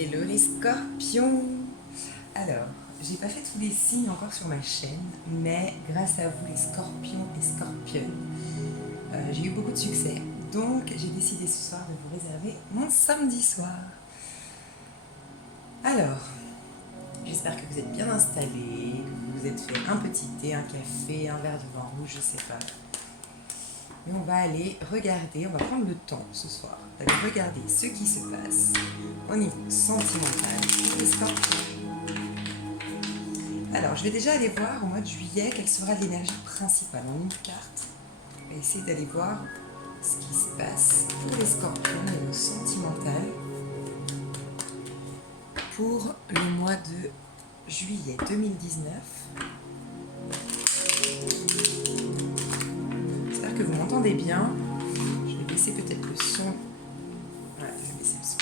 Hello les scorpions. Alors, j'ai pas fait tous les signes encore sur ma chaîne, mais grâce à vous les scorpions et scorpionnes, j'ai eu beaucoup de succès. Donc j'ai décidé ce soir de vous réserver mon samedi soir. Alors, j'espère que vous êtes bien installés, que vous vous êtes fait un petit thé, un café, un verre de vin rouge, je sais pas. Et on va aller regarder, on va prendre le temps ce soir d'aller regarder ce qui se passe au niveau sentimental des scorpions. Alors, je vais déjà aller voir au mois de juillet quelle sera l'énergie principale en une carte. On va essayer d'aller voir ce qui se passe pour les scorpions au niveau sentimental pour le mois de juillet 2019. J'espère que vous m'entendez bien. Je vais baisser peut-être le son. Voilà, je vais baisser le son.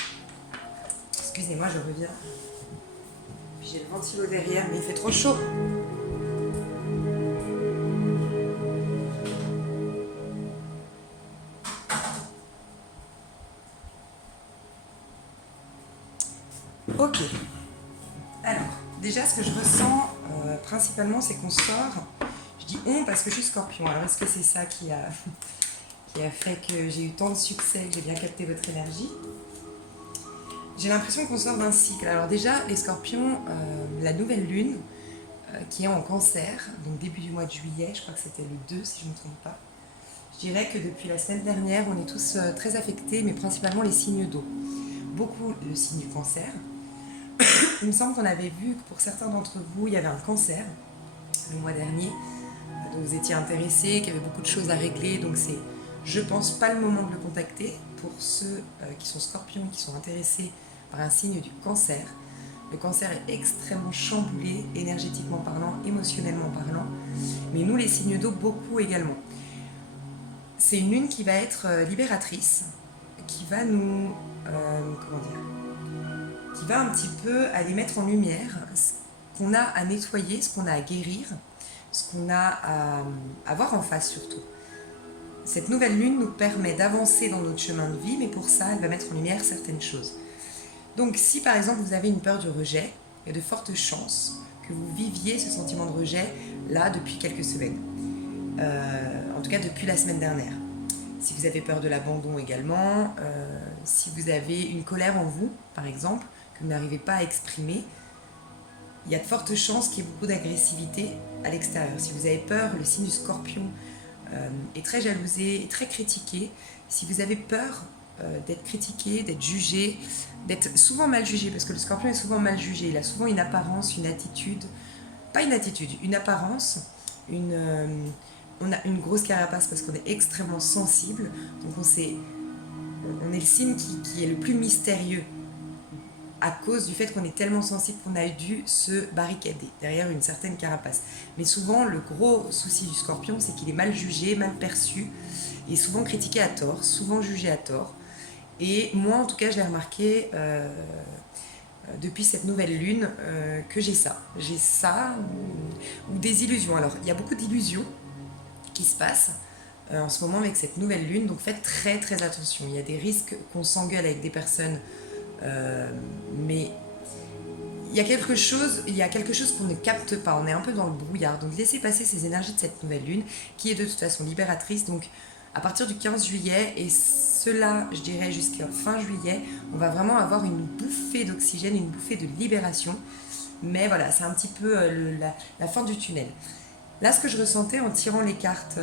Excusez-moi, je reviens. Puis j'ai le ventilo derrière, mais il fait trop chaud. Ok. Alors, déjà, ce que je ressens principalement, c'est qu'on sort. Je dis on parce que je suis scorpion. Alors, est-ce que c'est ça qui a fait que j'ai eu tant de succès, que j'ai bien capté votre énergie? J'ai l'impression qu'on sort d'un cycle. Alors, déjà, les scorpions, la nouvelle lune qui est en cancer, donc début du mois de juillet, je crois que c'était le 2 si je ne me trompe pas. Je dirais que depuis la semaine dernière, on est tous très affectés, mais principalement les signes d'eau. Beaucoup le signe du cancer. Il me semble qu'on avait vu que pour certains d'entre vous, il y avait un cancer le mois dernier, dont vous étiez intéressés, qu'il y avait beaucoup de choses à régler, donc c'est, je pense, pas le moment de le contacter. Pour ceux qui sont scorpions, qui sont intéressés par un signe du cancer, le cancer est extrêmement chamboulé, énergétiquement parlant, émotionnellement parlant, mais nous les signes d'eau, beaucoup également. C'est une lune qui va être libératrice, qui va nous, qui va un petit peu aller mettre en lumière ce qu'on a à nettoyer, ce qu'on a à guérir, ce qu'on a à avoir en face surtout. Cette nouvelle lune nous permet d'avancer dans notre chemin de vie, mais pour ça, elle va mettre en lumière certaines choses. Donc si par exemple vous avez une peur du rejet, il y a de fortes chances que vous viviez ce sentiment de rejet là depuis quelques semaines. En tout cas depuis la semaine dernière. Si vous avez peur de l'abandon également, si vous avez une colère en vous, par exemple, que vous n'arrivez pas à exprimer, il y a de fortes chances qu'il y ait beaucoup d'agressivité à l'extérieur. Si vous avez peur, le signe du scorpion est très jalousé, est très critiqué. Si vous avez peur d'être critiqué, d'être jugé, d'être souvent mal jugé, parce que le scorpion est souvent mal jugé, il a souvent une apparence, une attitude, pas une attitude, une apparence, on a une grosse carapace parce qu'on est extrêmement sensible, donc on est le signe qui est le plus mystérieux à cause du fait qu'on est tellement sensible qu'on a dû se barricader derrière une certaine carapace. Mais souvent, le gros souci du scorpion, c'est qu'il est mal jugé, mal perçu, et souvent critiqué à tort, souvent jugé à tort. Et moi, en tout cas, je l'ai remarqué depuis cette nouvelle lune que j'ai ça. J'ai ça, ou des illusions. Alors, il y a beaucoup d'illusions qui se passent en ce moment avec cette nouvelle lune, donc faites très très attention. Il y a des risques qu'on s'engueule avec des personnes, mais il y a quelque chose qu'on ne capte pas, on est un peu dans le brouillard, donc laissez passer ces énergies de cette nouvelle lune qui est de toute façon libératrice. Donc à partir du 15 juillet et cela je dirais jusqu'à fin juillet, on va vraiment avoir une bouffée d'oxygène, une bouffée de libération, mais voilà, c'est un petit peu la fin du tunnel. Là, ce que je ressentais en tirant les cartes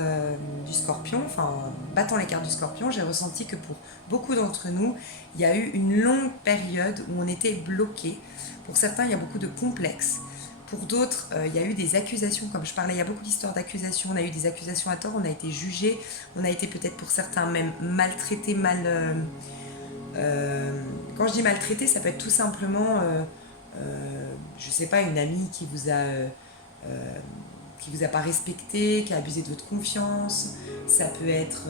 du scorpion, enfin en battant les cartes du scorpion, j'ai ressenti que pour beaucoup d'entre nous, il y a eu une longue période où on était bloqué. Pour certains, il y a beaucoup de complexes. Pour d'autres, il y a eu des accusations, comme je parlais, il y a beaucoup d'histoires d'accusations. On a eu des accusations à tort, on a été jugé, on a été peut-être pour certains même maltraité, quand je dis maltraité, ça peut être tout simplement, je sais pas, une amie qui vous a pas respecté, qui a abusé de votre confiance, ça peut être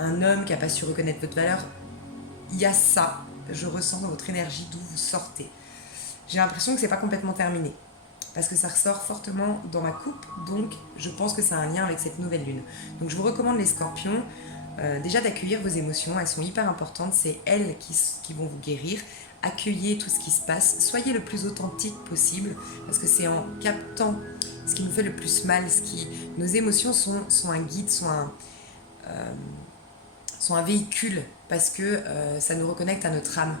un homme qui n'a pas su reconnaître votre valeur. Il y a ça, je ressens dans votre énergie d'où vous sortez. J'ai l'impression que c'est pas complètement terminé, parce que ça ressort fortement dans ma coupe, donc je pense que ça a un lien avec cette nouvelle lune. Donc je vous recommande les scorpions, déjà d'accueillir vos émotions, elles sont hyper importantes, c'est elles qui vont vous guérir. accueillez tout ce qui se passe, soyez le plus authentique possible, parce que c'est en captant ce qui nous fait le plus mal, nos émotions sont un guide, sont un véhicule, parce que ça nous reconnecte à notre âme.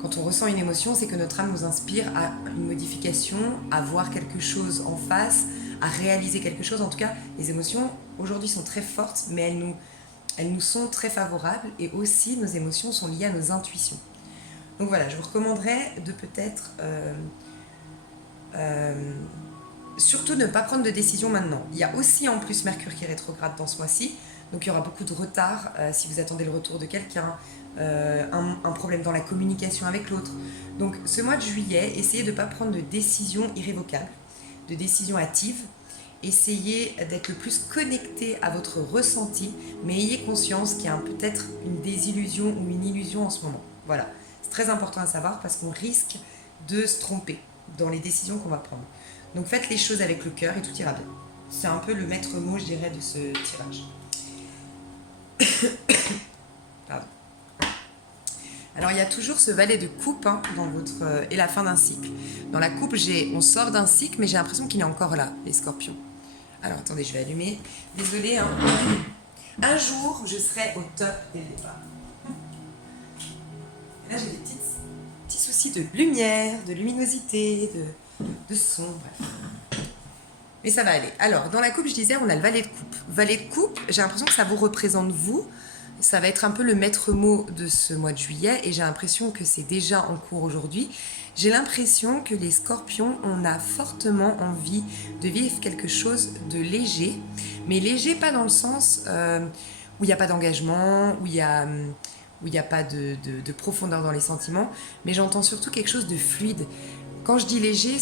Quand on ressent une émotion, c'est que notre âme nous inspire à une modification, à voir quelque chose en face, à réaliser quelque chose. En tout cas, les émotions aujourd'hui sont très fortes, mais elles nous sont très favorables, et aussi nos émotions sont liées à nos intuitions. Donc voilà, je vous recommanderais de peut-être surtout ne pas prendre de décision maintenant. Il y a aussi en plus Mercure qui est rétrograde dans ce mois-ci, donc il y aura beaucoup de retard si vous attendez le retour de quelqu'un, un problème dans la communication avec l'autre. Donc ce mois de juillet, essayez de ne pas prendre de décisions irrévocables, de décisions hâtives. Essayez d'être le plus connecté à votre ressenti, mais ayez conscience qu'il y a peut-être une désillusion ou une illusion en ce moment. Voilà, c'est très important à savoir parce qu'on risque de se tromper dans les décisions qu'on va prendre. Donc faites les choses avec le cœur et tout ira bien. C'est un peu le maître mot, je dirais, de ce tirage. Pardon. Alors il y a toujours ce valet de coupe dans et la fin d'un cycle. Dans la coupe, on sort d'un cycle, mais j'ai l'impression qu'il est encore là, les scorpions. Alors attendez, je vais allumer. Désolée. Un jour, je serai au top dès le départ. Et là, j'ai des petits soucis de lumière, de luminosité, de son, bref. Mais ça va aller. Alors, dans la coupe, je disais, on a le valet de coupe. Valet de coupe, j'ai l'impression que ça vous représente vous. Ça va être un peu le maître mot de ce mois de juillet, et j'ai l'impression que c'est déjà en cours aujourd'hui. J'ai l'impression que les scorpions, on a fortement envie de vivre quelque chose de léger, mais léger pas dans le sens où il n'y a pas d'engagement, où il n'y a pas de profondeur dans les sentiments, mais j'entends surtout quelque chose de fluide. Quand je dis léger,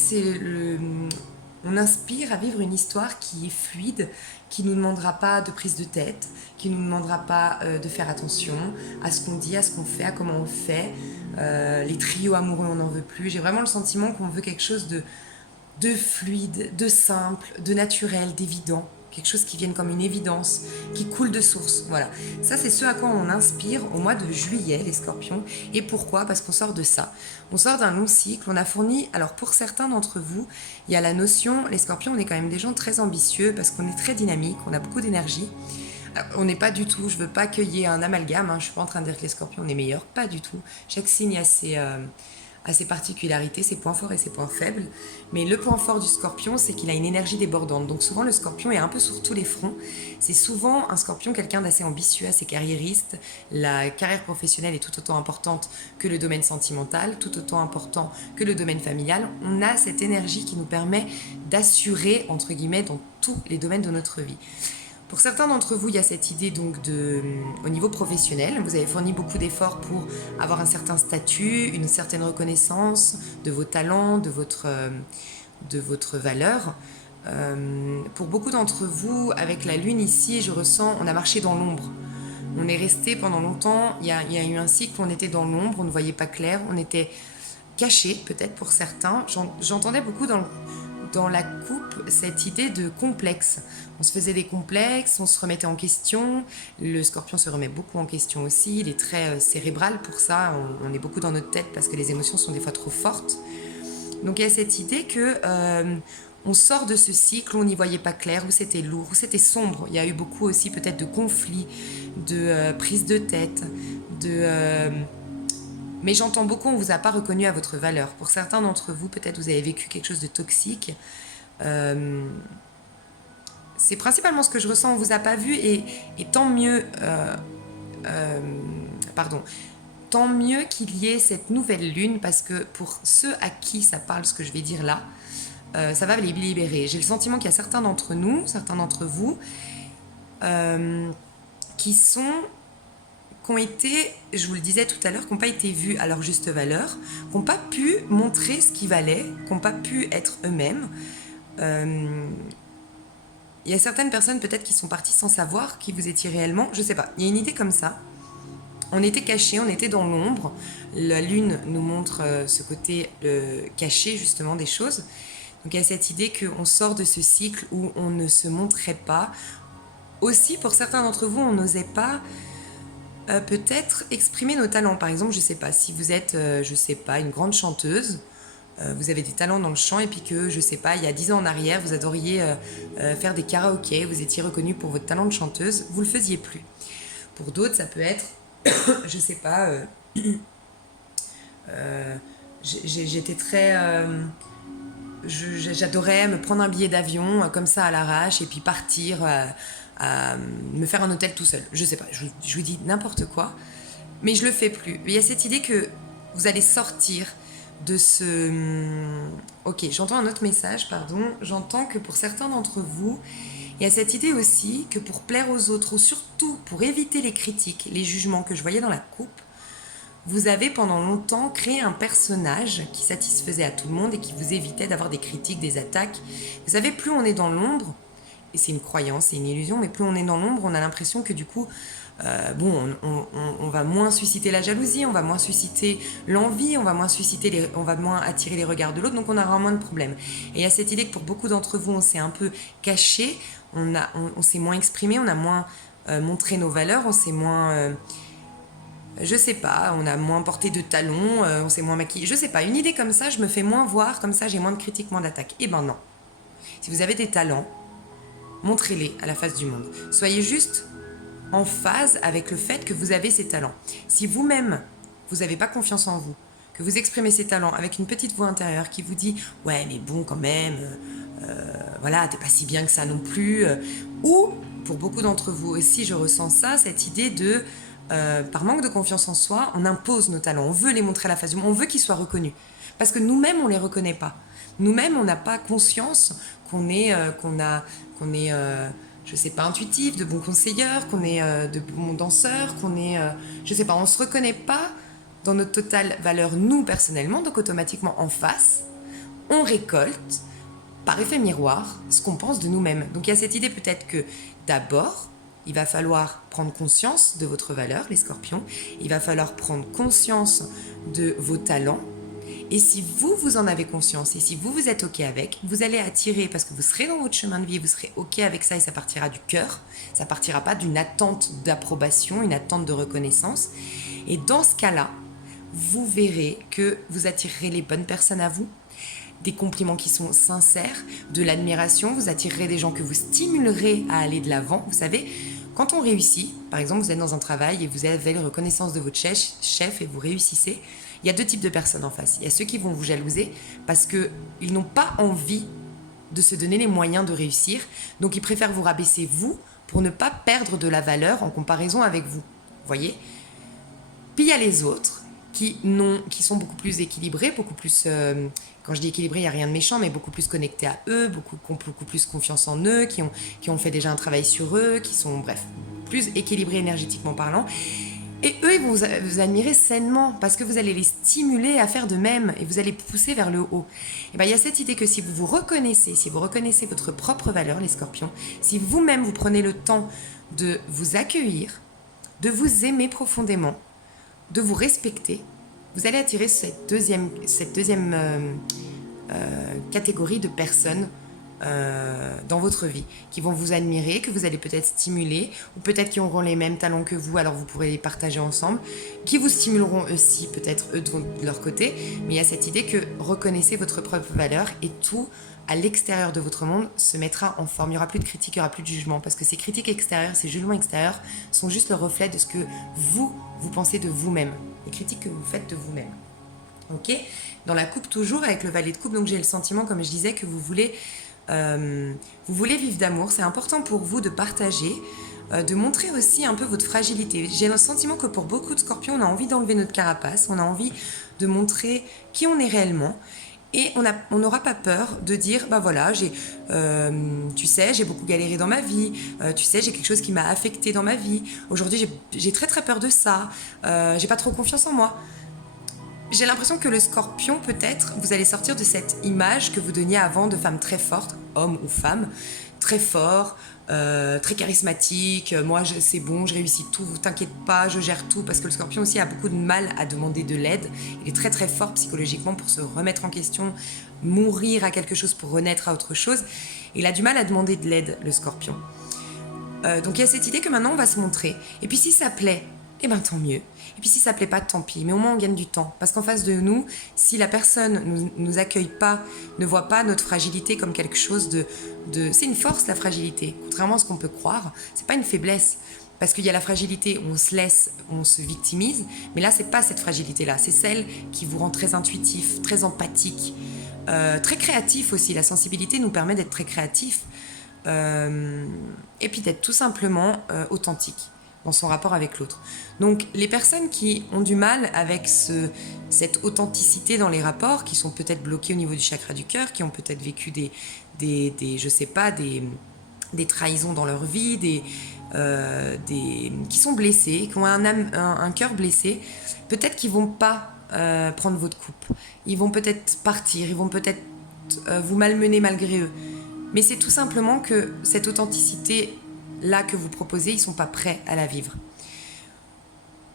on inspire à vivre une histoire qui est fluide, qui ne nous demandera pas de prise de tête, qui ne nous demandera pas de faire attention à ce qu'on dit, à ce qu'on fait, à comment on le fait. Les trios amoureux, on n'en veut plus. J'ai vraiment le sentiment qu'on veut quelque chose de fluide, de simple, de naturel, d'évident. Quelque chose qui vienne comme une évidence, qui coule de source. Voilà. Ça, c'est ce à quoi on inspire au mois de juillet, les scorpions. Et pourquoi ? Parce qu'on sort de ça. On sort d'un long cycle. On a fourni... Alors, pour certains d'entre vous, il y a la notion... Les scorpions, on est quand même des gens très ambitieux parce qu'on est très dynamique, on a beaucoup d'énergie. On n'est pas du tout... Je ne veux pas qu'il y ait un amalgame. Je ne suis pas en train de dire que les scorpions, on est meilleurs. Pas du tout. Chaque signe a ses particularités, ses points forts et ses points faibles. Mais le point fort du scorpion, c'est qu'il a une énergie débordante. Donc souvent, le scorpion est un peu sur tous les fronts. C'est souvent un scorpion, quelqu'un d'assez ambitieux, assez carriériste. La carrière professionnelle est tout autant importante que le domaine sentimental, tout autant important que le domaine familial. On a cette énergie qui nous permet d'assurer, entre guillemets, dans tous les domaines de notre vie. Pour certains d'entre vous, il y a cette idée donc au niveau professionnel. Vous avez fourni beaucoup d'efforts pour avoir un certain statut, une certaine reconnaissance de vos talents, de votre valeur. Pour beaucoup d'entre vous, avec la lune ici, je ressens, on a marché dans l'ombre. On est resté pendant longtemps, il y a eu un cycle où on était dans l'ombre, on ne voyait pas clair, on était caché peut-être pour certains. J'entendais beaucoup dans la coupe cette idée de complexe. On se faisait des complexes, on se remettait en question. Le scorpion se remet beaucoup en question aussi. Il est très cérébral pour ça. On est beaucoup dans notre tête parce que les émotions sont des fois trop fortes. Donc il y a cette idée que on sort de ce cycle où on n'y voyait pas clair, où c'était lourd, où c'était sombre. Il y a eu beaucoup aussi peut-être de conflits, de prise de tête, mais j'entends beaucoup, on ne vous a pas reconnu à votre valeur. Pour certains d'entre vous, peut-être vous avez vécu quelque chose de toxique. C'est principalement ce que je ressens, on ne vous a pas vu, et tant mieux, tant mieux qu'il y ait cette nouvelle lune, parce que pour ceux à qui ça parle, ce que je vais dire là, ça va les libérer. J'ai le sentiment qu'il y a certains d'entre nous, certains d'entre vous, qui ont été, je vous le disais tout à l'heure, qui n'ont pas été vus à leur juste valeur, qui n'ont pas pu montrer ce qu'ils valaient, qui n'ont pas pu être eux-mêmes. Il y a certaines personnes peut-être qui sont parties sans savoir qui vous étiez réellement, je ne sais pas, il y a une idée comme ça. On était cachés, on était dans l'ombre. La lune nous montre ce côté caché justement des choses. Donc il y a cette idée qu'on sort de ce cycle où on ne se montrait pas. Aussi, pour certains d'entre vous, on n'osait pas peut-être exprimer nos talents. Par exemple, je sais pas, si vous êtes, je sais pas, une grande chanteuse, vous avez des talents dans le chant et puis que, je sais pas, il y a 10 ans en arrière, vous adoriez faire des karaokés, vous étiez reconnu pour votre talent de chanteuse, vous le faisiez plus. Pour d'autres, ça peut être, je sais pas, j'étais très... j'adorais me prendre un billet d'avion comme ça à l'arrache et puis partir à me faire un hôtel tout seul. Je sais pas, je vous dis n'importe quoi, mais je le fais plus. Il y a cette idée que vous allez sortir de ce... Ok, j'entends un autre message, pardon. J'entends que pour certains d'entre vous, il y a cette idée aussi que pour plaire aux autres, ou surtout pour éviter les critiques, les jugements que je voyais dans la coupe, vous avez pendant longtemps créé un personnage qui satisfaisait à tout le monde et qui vous évitait d'avoir des critiques, des attaques. Vous savez, plus on est dans l'ombre, et c'est une croyance, c'est une illusion, mais plus on est dans l'ombre, on a l'impression que du coup, on va moins susciter la jalousie, on va moins susciter l'envie, on va moins attirer les regards de l'autre, donc on aura moins de problèmes. Et il y a cette idée que pour beaucoup d'entre vous, on s'est un peu caché, on s'est moins exprimé, on a moins montré nos valeurs, on s'est moins... je sais pas, on a moins porté de talons, on s'est moins maquillé, je sais pas, une idée comme ça, je me fais moins voir, comme ça j'ai moins de critiques, moins d'attaques. Eh ben non. Si vous avez des talents, montrez-les à la face du monde. Soyez juste en phase avec le fait que vous avez ces talents. Si vous-même, vous n'avez pas confiance en vous, que vous exprimez ces talents avec une petite voix intérieure qui vous dit « Ouais, mais bon, quand même, voilà, t'es pas si bien que ça non plus. » Ou, pour beaucoup d'entre vous aussi, je ressens ça, cette idée de, par manque de confiance en soi, on impose nos talents, on veut les montrer à la face du monde, on veut qu'ils soient reconnus. Parce que nous-mêmes, on ne les reconnaît pas. Nous-mêmes, on n'a pas conscience qu'on est, je sais pas, intuitif, de bons conseilleurs, qu'on est de bons danseurs, qu'on est, je sais pas, on se reconnaît pas dans notre totale valeur, nous, personnellement, donc automatiquement en face, on récolte, par effet miroir, ce qu'on pense de nous-mêmes. Donc il y a cette idée peut-être que d'abord, il va falloir prendre conscience de votre valeur, les scorpions, il va falloir prendre conscience de vos talents, et si vous, vous en avez conscience, et si vous, vous êtes OK avec, vous allez attirer, parce que vous serez dans votre chemin de vie, vous serez OK avec ça, et ça partira du cœur, ça partira pas d'une attente d'approbation, une attente de reconnaissance. Et dans ce cas-là, vous verrez que vous attirerez les bonnes personnes à vous, des compliments qui sont sincères, de l'admiration, vous attirerez des gens que vous stimulerez à aller de l'avant. Vous savez, quand on réussit, par exemple, vous êtes dans un travail et vous avez la reconnaissance de votre chef et vous réussissez, il y a deux types de personnes en face. Il y a ceux qui vont vous jalouser parce qu'ils n'ont pas envie de se donner les moyens de réussir, donc ils préfèrent vous rabaisser vous pour ne pas perdre de la valeur en comparaison avec vous. Vous voyez ? Puis il y a les autres qui sont beaucoup plus équilibrés, beaucoup plus... quand je dis équilibré, il n'y a rien de méchant, mais beaucoup plus connectés à eux, beaucoup plus confiance en eux, qui ont fait déjà un travail sur eux, qui sont, bref, plus équilibrés énergétiquement parlant. Et eux, ils vont vous admirer sainement parce que vous allez les stimuler à faire de même et vous allez pousser vers le haut. Et bien, il y a cette idée que si vous reconnaissez votre propre valeur, les scorpions, si vous-même vous prenez le temps de vous accueillir, de vous aimer profondément, de vous respecter, vous allez attirer cette deuxième catégorie de personnes dans votre vie, qui vont vous admirer, que vous allez peut-être stimuler, ou peut-être qui auront les mêmes talents que vous, alors vous pourrez les partager ensemble, qui vous stimuleront aussi, peut-être eux de leur côté, mais il y a cette idée que reconnaissez votre propre valeur et tout à l'extérieur de votre monde se mettra en forme. Il n'y aura plus de critiques, il n'y aura plus de jugement, parce que ces critiques extérieures, ces jugements extérieurs sont juste le reflet de ce que vous pensez de vous-même, les critiques que vous faites de vous-même. Ok ? Dans la coupe toujours, avec le valet de coupe, donc j'ai le sentiment, comme je disais, que vous voulez vivre d'amour. C'est important pour vous de partager, de montrer aussi un peu votre fragilité. J'ai le sentiment que pour beaucoup de scorpions, on a envie d'enlever notre carapace, on a envie de montrer qui on est réellement. Et on n'aura pas peur de dire, bah voilà, tu sais, j'ai beaucoup galéré dans ma vie, tu sais, j'ai quelque chose qui m'a affecté dans ma vie. Aujourd'hui, j'ai très très peur de ça, j'ai pas trop confiance en moi. J'ai l'impression que le scorpion, peut-être, vous allez sortir de cette image que vous donniez avant de femme très forte, homme ou femme, très fort, très charismatique, moi c'est bon, je réussis tout, t'inquiète pas, je gère tout, parce que le scorpion aussi a beaucoup de mal à demander de l'aide, il est très très fort psychologiquement pour se remettre en question, mourir à quelque chose pour renaître à autre chose, il a du mal à demander de l'aide, le scorpion. Donc il y a cette idée que maintenant on va se montrer, et puis si ça plaît, eh ben tant mieux. Et puis si ça plaît pas, tant pis. Mais au moins on gagne du temps. Parce qu'en face de nous, si la personne nous accueille pas, ne voit pas notre fragilité comme quelque chose c'est une force, la fragilité. Contrairement à ce qu'on peut croire, c'est pas une faiblesse. Parce qu'il y a la fragilité où on se laisse, on se victimise. Mais là, c'est pas cette fragilité-là. C'est celle qui vous rend très intuitif, très empathique, très créatif aussi. La sensibilité nous permet d'être très créatif. Et puis d'être tout simplement authentique dans son rapport avec l'autre. Donc les personnes qui ont du mal avec cette authenticité dans les rapports, qui sont peut-être bloquées au niveau du chakra du cœur, qui ont peut-être vécu je sais pas, des trahisons dans leur vie, qui sont blessés, qui ont un cœur blessé, peut-être qu'ils vont pas prendre votre coupe. Ils vont peut-être partir, ils vont peut-être vous malmener malgré eux. Mais c'est tout simplement que cette authenticité-là que vous proposez, ils ne sont pas prêts à la vivre.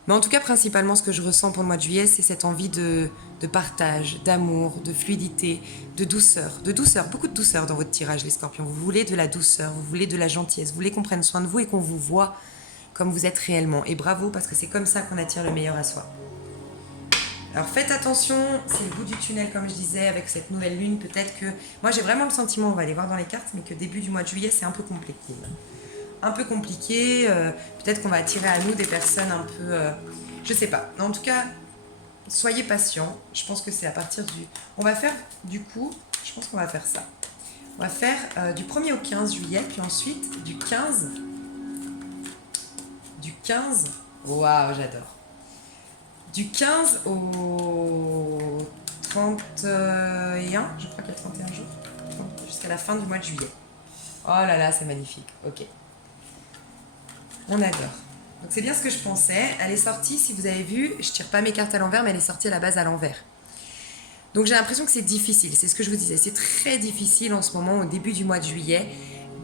Mais en tout cas, principalement, ce que je ressens pour le mois de juillet, c'est cette envie de partage, d'amour, de fluidité, de douceur. Beaucoup de douceur dans votre tirage, les scorpions. Vous voulez de la douceur, vous voulez de la gentillesse, vous voulez qu'on prenne soin de vous et qu'on vous voit comme vous êtes réellement. Et bravo, parce que c'est comme ça qu'on attire le meilleur à soi. Alors faites attention, c'est le bout du tunnel comme je disais, avec cette nouvelle lune, peut-être que... Moi j'ai vraiment le sentiment, on va aller voir dans les cartes, mais que début du mois de juillet c'est un peu compliqué. Peut-être qu'on va attirer à nous des personnes un peu... je sais pas, en tout cas, soyez patients, je pense que c'est à partir du... On va faire du coup, je pense qu'on va faire ça. On va faire du 1er au 15 juillet, puis ensuite du 15... Waouh, j'adore. Du 15 au 31, je crois qu'il y a 31 jours, jusqu'à la fin du mois de juillet. Oh là là, c'est magnifique. Ok. On adore. Donc c'est bien ce que je pensais. Elle est sortie, si vous avez vu, je tire pas mes cartes à l'envers, mais elle est sortie à la base à l'envers. Donc j'ai l'impression que c'est difficile, c'est ce que je vous disais. C'est très difficile en ce moment, au début du mois de juillet,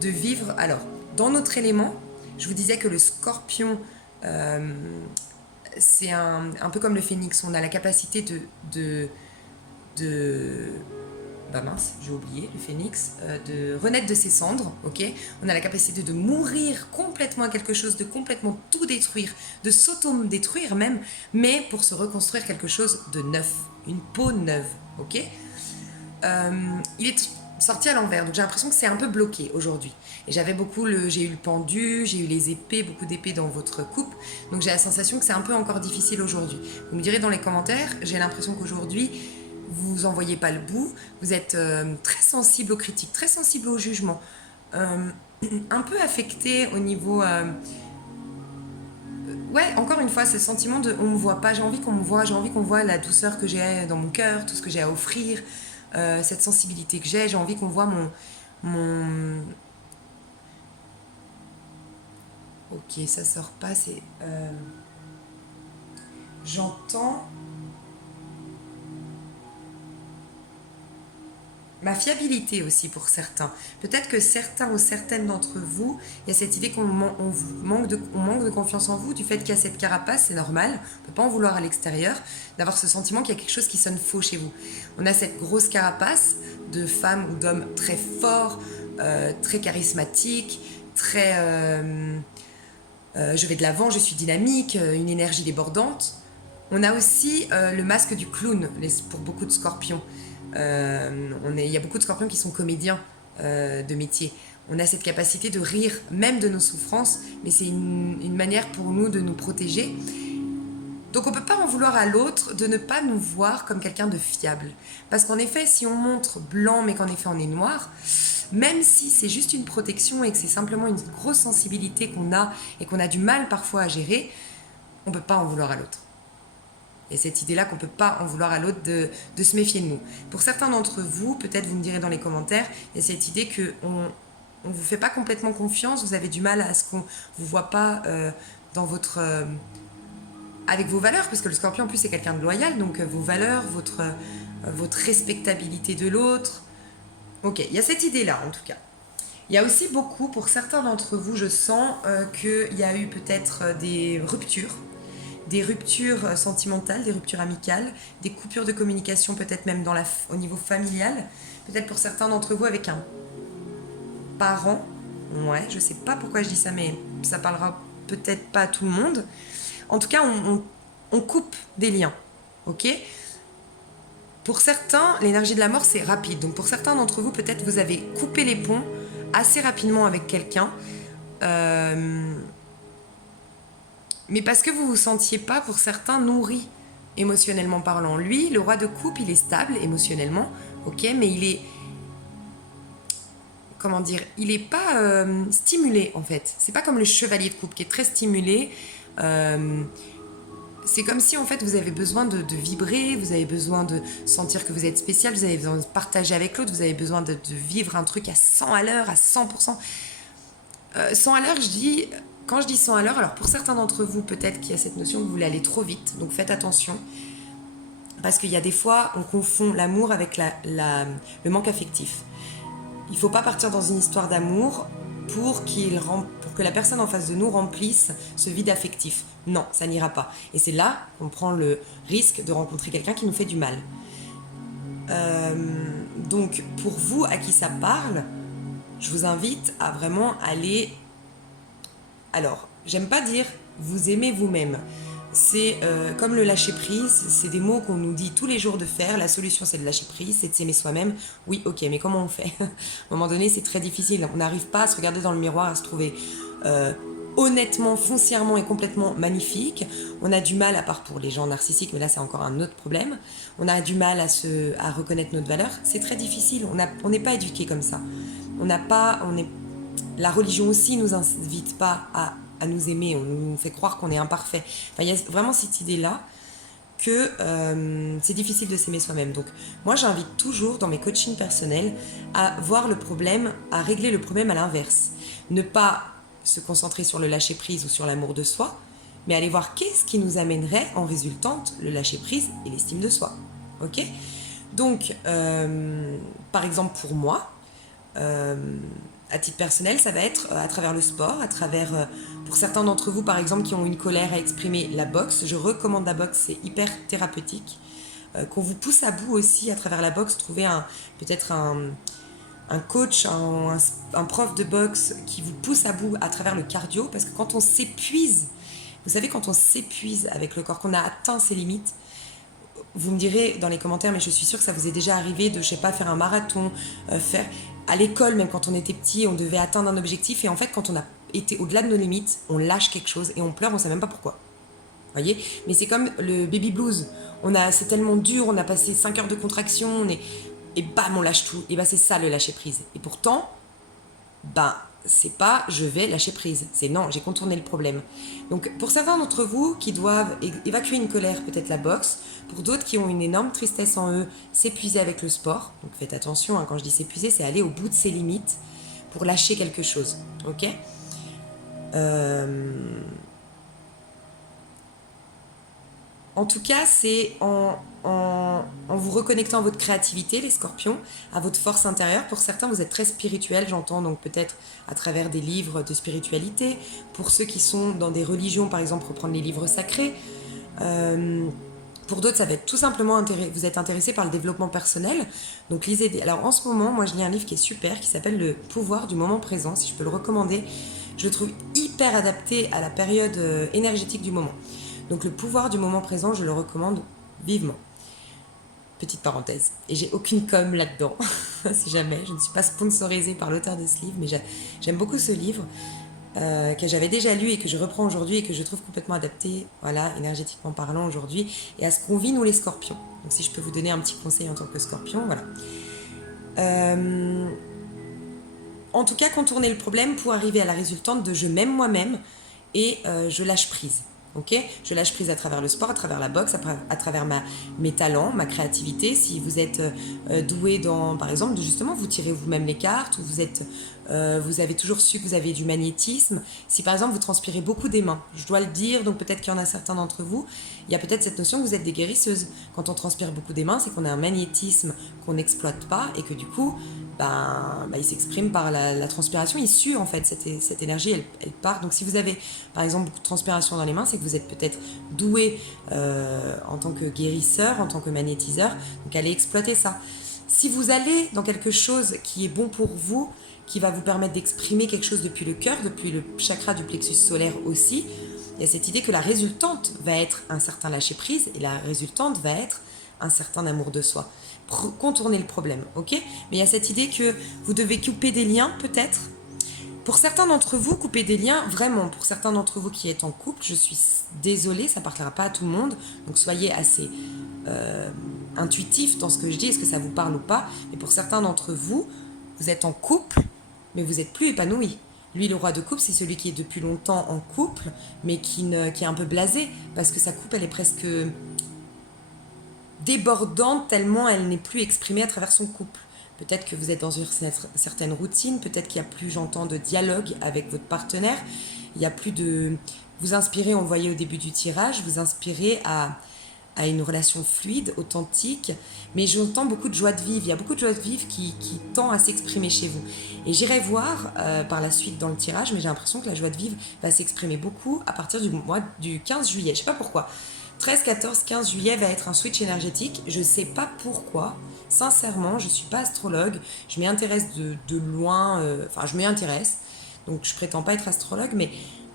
de vivre... Alors, dans notre élément, je vous disais que le scorpion... c'est un peu comme le phénix, on a la capacité bah mince, j'ai oublié, le phénix, de renaître de ses cendres, ok. On a la capacité de mourir complètement à quelque chose, de complètement tout détruire, de s'auto-détruire même, mais pour se reconstruire quelque chose de neuf, une peau neuve, ok. Il est sorti à l'envers, donc j'ai l'impression que c'est un peu bloqué aujourd'hui. Et j'ai eu le pendu, j'ai eu les épées, beaucoup d'épées dans votre coupe, donc j'ai la sensation que c'est un peu encore difficile aujourd'hui. Vous me direz dans les commentaires, j'ai l'impression qu'aujourd'hui, vous en voyez pas le bout, vous êtes très sensible aux critiques, très sensible au jugement, un peu affecté au niveau... ouais, encore une fois, ce sentiment de on me voit pas, j'ai envie qu'on me voit, j'ai envie qu'on voit la douceur que j'ai dans mon cœur, tout ce que j'ai à offrir, cette sensibilité que j'ai envie qu'on voit mon... Ok, ça sort pas, c'est... J'entends... Ma fiabilité aussi pour certains. Peut-être que certains ou certaines d'entre vous, il y a cette idée qu'on manque de confiance en vous, du fait qu'il y a cette carapace, c'est normal, on ne peut pas en vouloir à l'extérieur, d'avoir ce sentiment qu'il y a quelque chose qui sonne faux chez vous. On a cette grosse carapace de femmes ou d'hommes très forts, très charismatiques, très... je vais de l'avant, je suis dynamique, une énergie débordante. On a aussi le masque du clown pour beaucoup de scorpions. Il y a beaucoup de scorpions qui sont comédiens de métier. On a cette capacité de rire même de nos souffrances, mais c'est une manière pour nous de nous protéger. Donc on ne peut pas en vouloir à l'autre de ne pas nous voir comme quelqu'un de fiable. Parce qu'en effet, si on montre blanc mais qu'en effet on est noir, même si c'est juste une protection et que c'est simplement une grosse sensibilité qu'on a et qu'on a du mal parfois à gérer, on ne peut pas en vouloir à l'autre. Et cette idée-là qu'on ne peut pas en vouloir à l'autre de se méfier de nous. Pour certains d'entre vous, peut-être vous me direz dans les commentaires, il y a cette idée qu'on ne vous fait pas complètement confiance, vous avez du mal à ce qu'on ne vous voit pas dans votre... avec vos valeurs, parce que le scorpion en plus c'est quelqu'un de loyal, donc vos valeurs, votre respectabilité de l'autre. Ok, il y a cette idée-là en tout cas. Il y a aussi beaucoup, pour certains d'entre vous, je sens qu'il y a eu peut-être des ruptures sentimentales, des ruptures amicales, des coupures de communication peut-être même au niveau familial, peut-être pour certains d'entre vous avec un parent, ouais, je sais pas pourquoi je dis ça, mais ça parlera peut-être pas à tout le monde. en tout cas, on coupe des liens, ok ? Pour certains, l'énergie de la mort, c'est rapide. Donc pour certains d'entre vous, peut-être vous avez coupé les ponts assez rapidement avec quelqu'un, mais parce que vous vous sentiez pas, pour certains, nourri émotionnellement parlant. Lui, le roi de coupe, il est stable émotionnellement, ok, mais il est, comment dire, il est pas stimulé en fait. C'est pas comme le chevalier de coupe qui est très stimulé. C'est comme si en fait vous avez besoin de vibrer, vous avez besoin de sentir que vous êtes spécial, vous avez besoin de partager avec l'autre, vous avez besoin de vivre un truc à 100 à l'heure, à 100%. 100 à l'heure, quand je dis 100 à l'heure, alors pour certains d'entre vous, peut-être qu'il y a cette notion que vous voulez aller trop vite, donc faites attention. Parce qu'il y a des fois, on confond l'amour avec le manque affectif. Il ne faut pas partir dans une histoire d'amour pour que la personne en face de nous remplisse ce vide affectif. Non, ça n'ira pas. Et c'est là qu'on prend le risque de rencontrer quelqu'un qui nous fait du mal. Donc, pour vous à qui ça parle, je vous invite à vraiment aller... Alors, j'aime pas dire vous aimez vous-même. C'est comme le lâcher prise, c'est des mots qu'on nous dit tous les jours de faire. La solution, c'est de lâcher prise, c'est de s'aimer soi-même. Oui, ok, mais comment on fait ? À un moment donné, c'est très difficile. On n'arrive pas à se regarder dans le miroir, à se trouver honnêtement, foncièrement et complètement magnifique. On a du mal, à part pour les gens narcissiques, mais là, c'est encore un autre problème. On a du mal à reconnaître notre valeur. C'est très difficile. On n'est pas éduqué comme ça. La religion aussi nous invite pas à nous aimer, on nous fait croire qu'on est imparfait. Enfin, il y a vraiment cette idée-là que c'est difficile de s'aimer soi-même. Donc moi, j'invite toujours dans mes coachings personnels à voir le problème, à régler le problème à l'inverse. Ne pas se concentrer sur le lâcher-prise ou sur l'amour de soi, mais aller voir qu'est-ce qui nous amènerait en résultante le lâcher-prise et l'estime de soi. Ok ? Donc, par exemple pour moi, à titre personnel, ça va être à travers le sport, pour certains d'entre vous, par exemple, qui ont une colère à exprimer, la boxe. Je recommande la boxe, c'est hyper thérapeutique. Qu'on vous pousse à bout aussi à travers la boxe, trouver peut-être un coach, un prof de boxe qui vous pousse à bout à travers le cardio, parce que quand on s'épuise, vous savez, quand on s'épuise avec le corps, qu'on a atteint ses limites, vous me direz dans les commentaires, mais je suis sûre que ça vous est déjà arrivé de, je sais pas, faire un marathon, à l'école, même quand on était petit, on devait atteindre un objectif, et en fait, quand on a été au-delà de nos limites, on lâche quelque chose et on pleure, on sait même pas pourquoi. Voyez ? Mais c'est comme le baby blues. C'est tellement dur, on a passé 5 heures de contraction, et bam, on lâche tout. Et c'est ça le lâcher prise. Et pourtant, c'est pas je vais lâcher prise, c'est non, j'ai contourné le problème. Donc pour certains d'entre vous qui doivent évacuer une colère, peut-être la boxe, pour d'autres qui ont une énorme tristesse en eux, s'épuiser avec le sport. Donc faites attention, quand je dis s'épuiser, c'est aller au bout de ses limites pour lâcher quelque chose, ok ? En tout cas, c'est en vous reconnectant à votre créativité, les scorpions, à votre force intérieure. Pour certains, vous êtes très spirituels, j'entends, donc peut-être à travers des livres de spiritualité. Pour ceux qui sont dans des religions, par exemple, reprendre les livres sacrés. Pour d'autres, ça va être tout simplement, vous êtes intéressé par le développement personnel. Donc lisez Alors en ce moment, moi je lis un livre qui est super, qui s'appelle Le pouvoir du moment présent, si je peux le recommander. Je le trouve hyper adapté à la période énergétique du moment. Donc le pouvoir du moment présent, je le recommande vivement. Petite parenthèse. Et j'ai aucune com là-dedans, si jamais. Je ne suis pas sponsorisée par l'auteur de ce livre, mais j'aime beaucoup ce livre que j'avais déjà lu et que je reprends aujourd'hui et que je trouve complètement adapté, voilà, énergétiquement parlant aujourd'hui, et à ce qu'on vit nous les scorpions. Donc si je peux vous donner un petit conseil en tant que scorpion, voilà. En tout cas, contourner le problème pour arriver à la résultante de je m'aime moi-même et je lâche prise. Ok, je lâche prise à travers le sport, à travers la boxe, à travers mes talents, ma créativité. Si vous êtes doué dans, par exemple, justement, vous tirez vous-même les cartes, ou vous avez toujours su que vous avez du magnétisme. Si par exemple vous transpirez beaucoup des mains, je dois le dire, donc peut-être qu'il y en a certains d'entre vous, il y a peut-être cette notion que vous êtes des guérisseuses. Quand on transpire beaucoup des mains, c'est qu'on a un magnétisme qu'on n'exploite pas et que du coup, il s'exprime par la transpiration, il sue en fait, cette énergie, elle part. Donc si vous avez par exemple beaucoup de transpiration dans les mains, c'est que vous êtes peut-être doué en tant que guérisseur, en tant que magnétiseur, donc allez exploiter ça. Si vous allez dans quelque chose qui est bon pour vous, qui va vous permettre d'exprimer quelque chose depuis le cœur, depuis le chakra du plexus solaire aussi, il y a cette idée que la résultante va être un certain lâcher-prise et la résultante va être un certain amour de soi. Contourner le problème, ok? Mais il y a cette idée que vous devez couper des liens, peut-être. Pour certains d'entre vous, couper des liens, vraiment, pour certains d'entre vous qui êtes en couple, je suis désolée, ça ne parlera pas à tout le monde, donc soyez assez intuitif dans ce que je dis, est-ce que ça vous parle ou pas? Mais pour certains d'entre vous, vous êtes en couple, mais vous n'êtes plus épanoui. Lui, le roi de coupe, c'est celui qui est depuis longtemps en couple, mais qui est un peu blasé, parce que sa coupe, elle est presque débordante, tellement elle n'est plus exprimée à travers son couple. Peut-être que vous êtes dans une certaine routine, peut-être qu'il n'y a plus, j'entends, de dialogue avec votre partenaire, il n'y a plus de... Vous inspirez, on le voyait au début du tirage, vous inspirez à une relation fluide, authentique, mais j'entends beaucoup de joie de vivre. Il y a beaucoup de joie de vivre qui tend à s'exprimer chez vous. Et j'irai voir par la suite dans le tirage, mais j'ai l'impression que la joie de vivre va s'exprimer beaucoup à partir du mois du 15 juillet. Je ne sais pas pourquoi. 13, 14, 15 juillet va être un switch énergétique. Je ne sais pas pourquoi. Sincèrement, je ne suis pas astrologue. Je m'y intéresse de loin. Enfin, je m'y intéresse. Donc, je ne prétends pas être astrologue, mais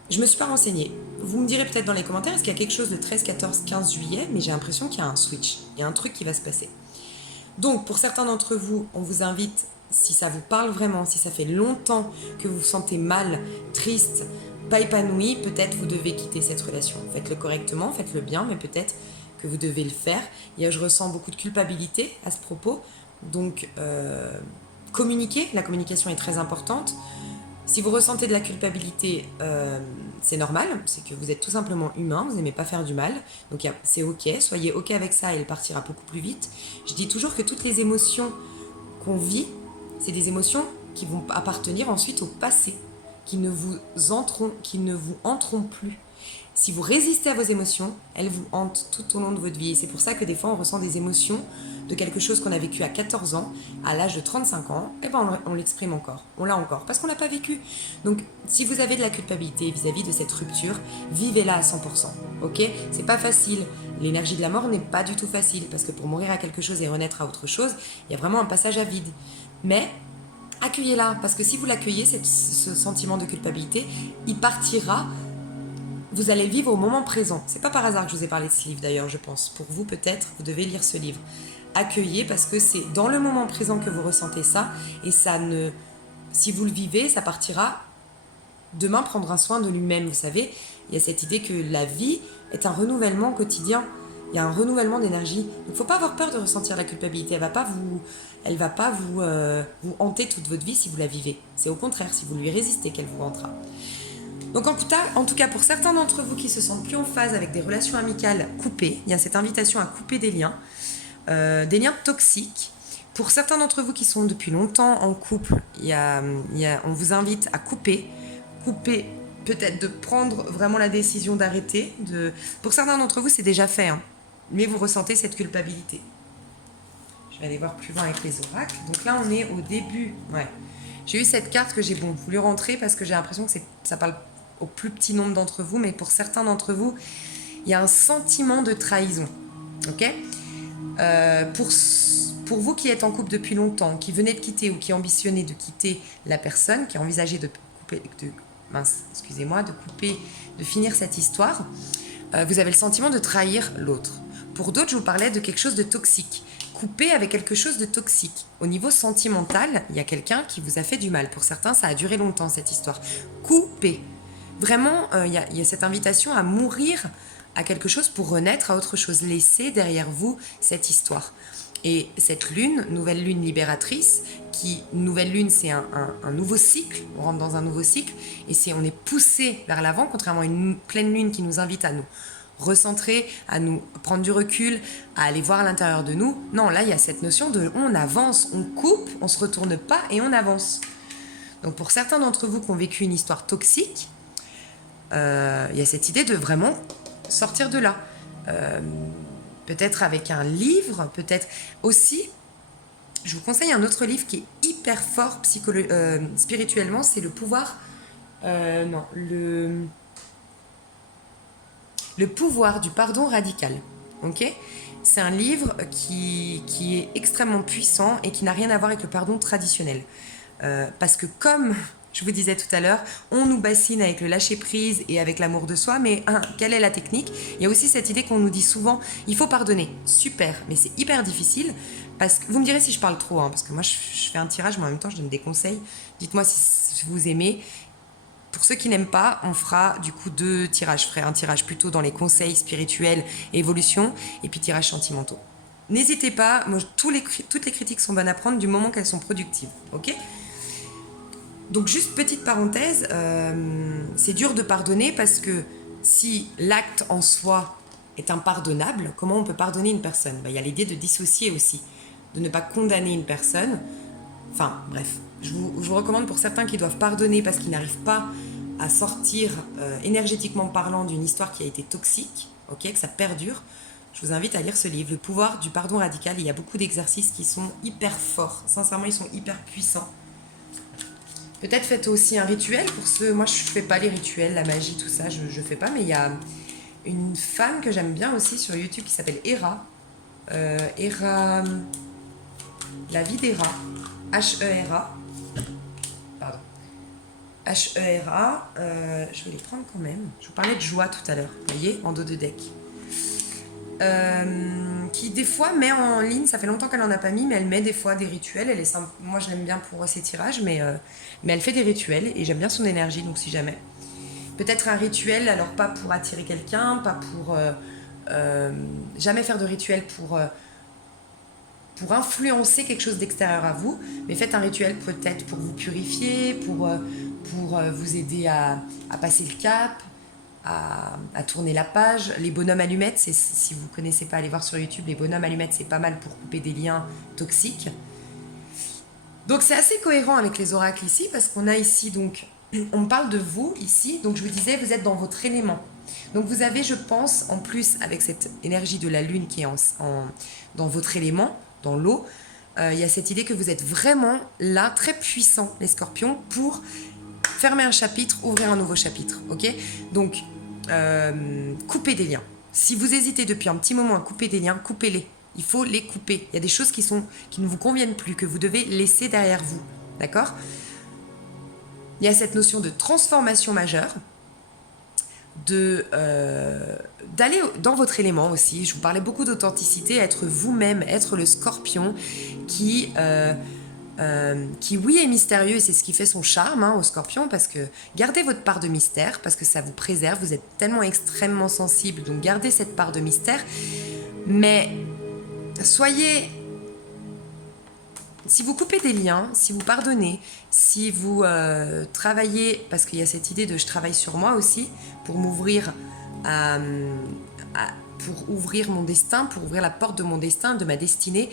je ne me suis pas renseignée. Vous me direz peut-être dans les commentaires, est-ce qu'il y a quelque chose de 13, 14, 15 juillet? Mais j'ai l'impression qu'il y a un switch. Il y a un truc qui va se passer. Donc, pour certains d'entre vous, on vous invite, si ça vous parle vraiment, si ça fait longtemps que vous vous sentez mal, triste, pas épanoui, peut-être vous devez quitter cette relation. Faites-le correctement, faites-le bien, mais peut-être que vous devez le faire. Et je ressens beaucoup de culpabilité à ce propos. Donc, communiquer, la communication est très importante. Si vous ressentez de la culpabilité, c'est normal, c'est que vous êtes tout simplement humain, vous n'aimez pas faire du mal, donc c'est ok, soyez ok avec ça et elle partira beaucoup plus vite. Je dis toujours que toutes les émotions qu'on vit, c'est des émotions qui vont appartenir ensuite au passé, qui ne vous entreront plus. Si vous résistez à vos émotions, elles vous hantent tout au long de votre vie. Et c'est pour ça que des fois, on ressent des émotions de quelque chose qu'on a vécu à 14 ans, à l'âge de 35 ans, et ben on l'exprime encore, on l'a encore, parce qu'on l'a pas vécu. Donc, si vous avez de la culpabilité vis-à-vis de cette rupture, vivez-la à 100%, ok? C'est pas facile. L'énergie de la mort n'est pas du tout facile, parce que pour mourir à quelque chose et renaître à autre chose, il y a vraiment un passage à vide. Mais accueillez-la, parce que si vous l'accueillez, ce sentiment de culpabilité, il partira. Vous allez le vivre au moment présent. C'est pas par hasard que je vous ai parlé de ce livre d'ailleurs, je pense. Pour vous peut-être, vous devez lire ce livre. Accueillez parce que c'est dans le moment présent que vous ressentez ça et ça ne... Si vous le vivez, ça partira. Demain prendra soin de lui-même, vous savez. Il y a cette idée que la vie est un renouvellement quotidien. Il y a un renouvellement d'énergie. Donc il ne faut pas avoir peur de ressentir la culpabilité. Elle va pas vous hanter toute votre vie si vous la vivez. C'est au contraire, si vous lui résistez qu'elle vous hantera. Donc en tout cas, pour certains d'entre vous qui se sentent plus en phase avec des relations amicales coupées, il y a cette invitation à couper des liens toxiques. Pour certains d'entre vous qui sont depuis longtemps en couple, on vous invite à couper, peut-être de prendre vraiment la décision d'arrêter. Pour certains d'entre vous, c'est déjà fait, hein, mais vous ressentez cette culpabilité. Je vais aller voir plus loin avec les oracles. Donc là, on est au début. Ouais. J'ai eu cette carte que j'ai voulu rentrer parce que j'ai l'impression que ça parle au plus petit nombre d'entre vous, mais pour certains d'entre vous, il y a un sentiment de trahison. Ok ? Pour vous qui êtes en couple depuis longtemps, qui venez de quitter ou qui ambitionnez de quitter la personne, qui envisagez de finir cette histoire, vous avez le sentiment de trahir l'autre. Pour d'autres, je vous parlais de quelque chose de toxique. Couper avec quelque chose de toxique. Au niveau sentimental, il y a quelqu'un qui vous a fait du mal. Pour certains, ça a duré longtemps, cette histoire. Couper. Vraiment, il y a cette invitation à mourir à quelque chose pour renaître à autre chose. Laissez derrière vous cette histoire. Et cette lune, nouvelle lune libératrice, nouvelle lune, c'est un nouveau cycle. On rentre dans un nouveau cycle et on est poussé vers l'avant, contrairement à une pleine lune qui nous invite à nous recentrer, à nous prendre du recul, à aller voir à l'intérieur de nous. Non, là, il y a cette notion de on avance, on coupe, on se retourne pas et on avance. Donc pour certains d'entre vous qui ont vécu une histoire toxique, il y a cette idée de vraiment sortir de là. Peut-être avec un livre, peut-être aussi, je vous conseille un autre livre qui est hyper fort spirituellement, c'est Le pouvoir... Le pouvoir du pardon radical. Okay ? C'est un livre qui est extrêmement puissant et qui n'a rien à voir avec le pardon traditionnel. Parce que comme Je vous disais tout à l'heure, on nous bassine avec le lâcher-prise et avec l'amour de soi, mais quelle est la technique? Il y a aussi cette idée qu'on nous dit souvent, il faut pardonner. Super, mais c'est hyper difficile, parce que vous me direz si je parle trop, parce que moi je fais un tirage, mais en même temps je donne des conseils. Dites-moi si vous aimez. Pour ceux qui n'aiment pas, on fera du coup 2 tirages. Je ferai un tirage plutôt dans les conseils spirituels, évolution, et puis tirage sentimentaux. N'hésitez pas, moi, toutes les critiques sont bonnes à prendre du moment qu'elles sont productives, ok? Donc juste petite parenthèse, c'est dur de pardonner parce que si l'acte en soi est impardonnable, comment on peut pardonner une personne? Il y a l'idée de dissocier aussi, de ne pas condamner une personne. Enfin bref, je vous recommande pour certains qui doivent pardonner parce qu'ils n'arrivent pas à sortir énergétiquement parlant d'une histoire qui a été toxique, ok, que ça perdure. Je vous invite à lire ce livre, Le pouvoir du pardon radical. Il y a beaucoup d'exercices qui sont hyper forts. Sincèrement, ils sont hyper puissants. Peut-être faites aussi un rituel pour ceux... Moi, je ne fais pas les rituels, la magie, tout ça, je ne fais pas. Mais il y a une femme que j'aime bien aussi sur YouTube qui s'appelle Hera. Hera... La vie d'Hera. H-E-R-A. Pardon. H-E-R-A. Je vais les prendre quand même. Je vous parlais de joie tout à l'heure. Vous voyez, en dos de deck. Qui des fois met en ligne, ça fait longtemps qu'elle en a pas mis, mais elle met des fois des rituels. Elle est simple. Moi je l'aime bien pour ses tirages, mais elle fait des rituels et j'aime bien son énergie, donc si jamais. Peut-être un rituel, alors pas pour attirer quelqu'un, pas pour... jamais faire de rituel pour influencer quelque chose d'extérieur à vous, mais faites un rituel peut-être pour vous purifier, pour vous aider à passer le cap, à tourner la page. Les bonhommes allumettes, si vous ne connaissez pas, allez voir sur YouTube, les bonhommes allumettes, c'est pas mal pour couper des liens toxiques. Donc c'est assez cohérent avec les oracles ici, parce qu'on a ici, donc, on parle de vous ici, donc je vous disais, vous êtes dans votre élément. Donc vous avez, je pense, en plus, avec cette énergie de la lune qui est dans votre élément, dans l'eau, il y a cette idée que vous êtes vraiment là, très puissant, les scorpions, pour fermer un chapitre, ouvrir un nouveau chapitre, ok? Donc, couper des liens. Si vous hésitez depuis un petit moment à couper des liens, coupez-les. Il faut les couper. Il y a des choses qui ne vous conviennent plus, que vous devez laisser derrière vous, d'accord? Il y a cette notion de transformation majeure, d'aller dans votre élément aussi. Je vous parlais beaucoup d'authenticité, être vous-même, être le scorpion qui oui est mystérieux et c'est ce qui fait son charme au scorpion, parce que gardez votre part de mystère, parce que ça vous préserve, vous êtes tellement extrêmement sensible, donc gardez cette part de mystère, mais si vous coupez des liens, si vous pardonnez, si vous travaillez, parce qu'il y a cette idée de je travaille sur moi aussi, pour m'ouvrir pour ouvrir mon destin, pour ouvrir la porte de mon destin, de ma destinée,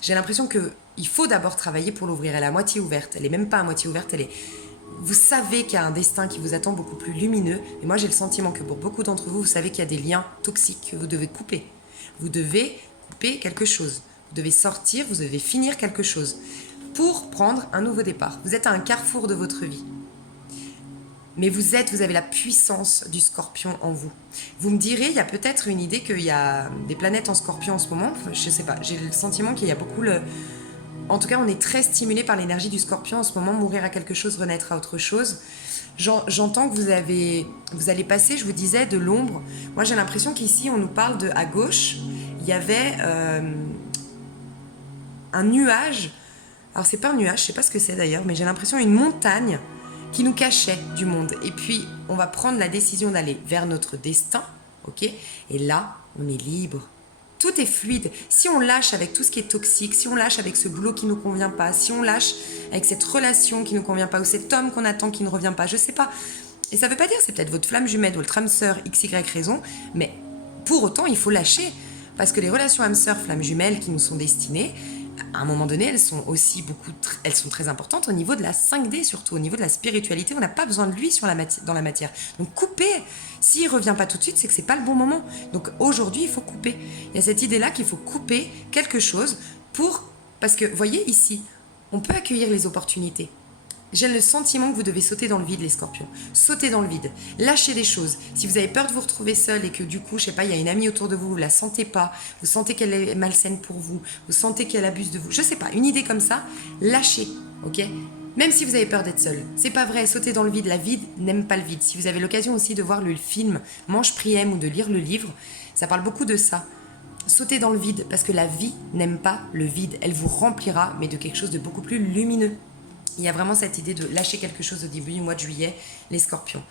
j'ai l'impression qu'il faut d'abord travailler pour l'ouvrir. Elle est à moitié ouverte, elle n'est même pas à moitié ouverte, vous savez qu'il y a un destin qui vous attend beaucoup plus lumineux, et moi j'ai le sentiment que pour beaucoup d'entre vous, vous savez qu'il y a des liens toxiques que vous devez couper. Vous devez couper quelque chose. Vous devez sortir, vous devez finir quelque chose pour prendre un nouveau départ. Vous êtes à un carrefour de votre vie. Mais vous avez la puissance du scorpion en vous. Vous me direz, il y a peut-être une idée qu'il y a des planètes en scorpion en ce moment. Je ne sais pas, j'ai le sentiment qu'il y a beaucoup En tout cas, on est très stimulé par l'énergie du scorpion en ce moment. Mourir à quelque chose, renaître à autre chose. J'entends que vous allez passer, je vous disais, de l'ombre. Moi, j'ai l'impression qu'ici, on nous parle à gauche, il y avait un nuage. Alors, c'est pas un nuage, je sais pas ce que c'est d'ailleurs, mais j'ai l'impression une montagne qui nous cachait du monde. Et puis, on va prendre la décision d'aller vers notre destin, ok? Et là, on est libre. Tout est fluide. Si on lâche avec tout ce qui est toxique, si on lâche avec ce boulot qui ne nous convient pas, si on lâche avec cette relation qui ne nous convient pas, ou cet homme qu'on attend qui ne revient pas, je sais pas. Et ça veut pas dire, c'est peut-être votre flamme jumelle ou votre âme sœur, XY raison, mais pour autant, il faut lâcher. Parce que les relations âme sœur, flamme jumelle qui nous sont destinées, à un moment donné, elles sont très importantes au niveau de la 5D, surtout au niveau de la spiritualité. On n'a pas besoin de lui dans la matière. Donc coupez. S'il ne revient pas tout de suite, c'est que ce n'est pas le bon moment. Donc aujourd'hui, il faut couper. Il y a cette idée-là qu'il faut couper quelque chose parce que, voyez ici, on peut accueillir les opportunités. J'ai le sentiment que vous devez sauter dans le vide, les scorpions. Sauter dans le vide. Lâchez des choses. Si vous avez peur de vous retrouver seul et que du coup, je sais pas, il y a une amie autour de vous, vous la sentez pas, vous sentez qu'elle est malsaine pour vous, vous sentez qu'elle abuse de vous, je sais pas, une idée comme ça, lâchez, ok? Même si vous avez peur d'être seul. C'est pas vrai, sauter dans le vide. La vie n'aime pas le vide. Si vous avez l'occasion aussi de voir le film Mange Priem ou de lire le livre, ça parle beaucoup de ça. Sauter dans le vide, parce que la vie n'aime pas le vide. Elle vous remplira, mais de quelque chose de beaucoup plus lumineux. Il y a vraiment cette idée de lâcher quelque chose au début du mois de juillet, les scorpions.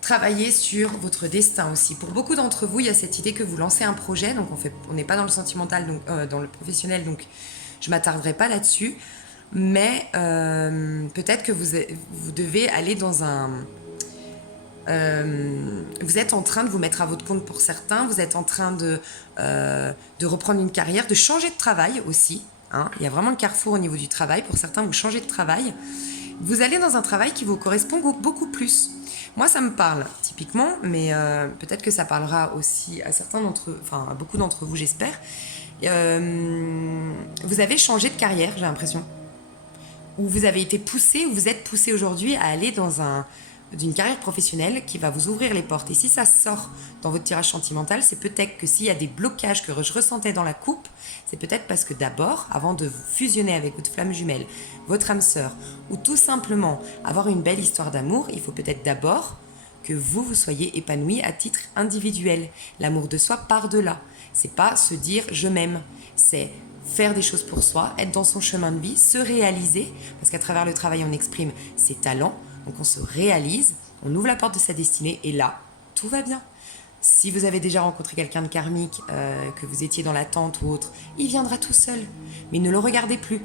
Travaillez sur votre destin aussi. Pour beaucoup d'entre vous, il y a cette idée que vous lancez un projet, donc on n'est pas dans le sentimental, donc, dans le professionnel, donc je ne m'attarderai pas là-dessus. Mais peut-être que vous devez aller dans un... vous êtes en train de vous mettre à votre compte pour certains, vous êtes en train de reprendre une carrière, de changer de travail aussi. Hein. Il y a vraiment le carrefour au niveau du travail. Pour certains, vous changez de travail. Vous allez dans un travail qui vous correspond beaucoup plus. Moi, ça me parle typiquement, mais peut-être que ça parlera aussi à certains d'entre, enfin à beaucoup d'entre vous, j'espère. Vous avez changé de carrière, j'ai l'impression. Où vous avez été poussé, ou vous êtes poussé aujourd'hui à aller dans d'une carrière professionnelle qui va vous ouvrir les portes. Et si ça sort dans votre tirage sentimental, c'est peut-être que s'il y a des blocages que je ressentais dans la coupe, c'est peut-être parce que d'abord, avant de vous fusionner avec votre flamme jumelle, votre âme sœur, ou tout simplement avoir une belle histoire d'amour, il faut peut-être d'abord que vous soyez épanoui à titre individuel. L'amour de soi part de là. C'est pas se dire je m'aime, c'est faire des choses pour soi, être dans son chemin de vie, se réaliser, parce qu'à travers le travail, on exprime ses talents, donc on se réalise, on ouvre la porte de sa destinée, et là, tout va bien. Si vous avez déjà rencontré quelqu'un de karmique, que vous étiez dans l'attente ou autre, il viendra tout seul, mais ne le regardez plus.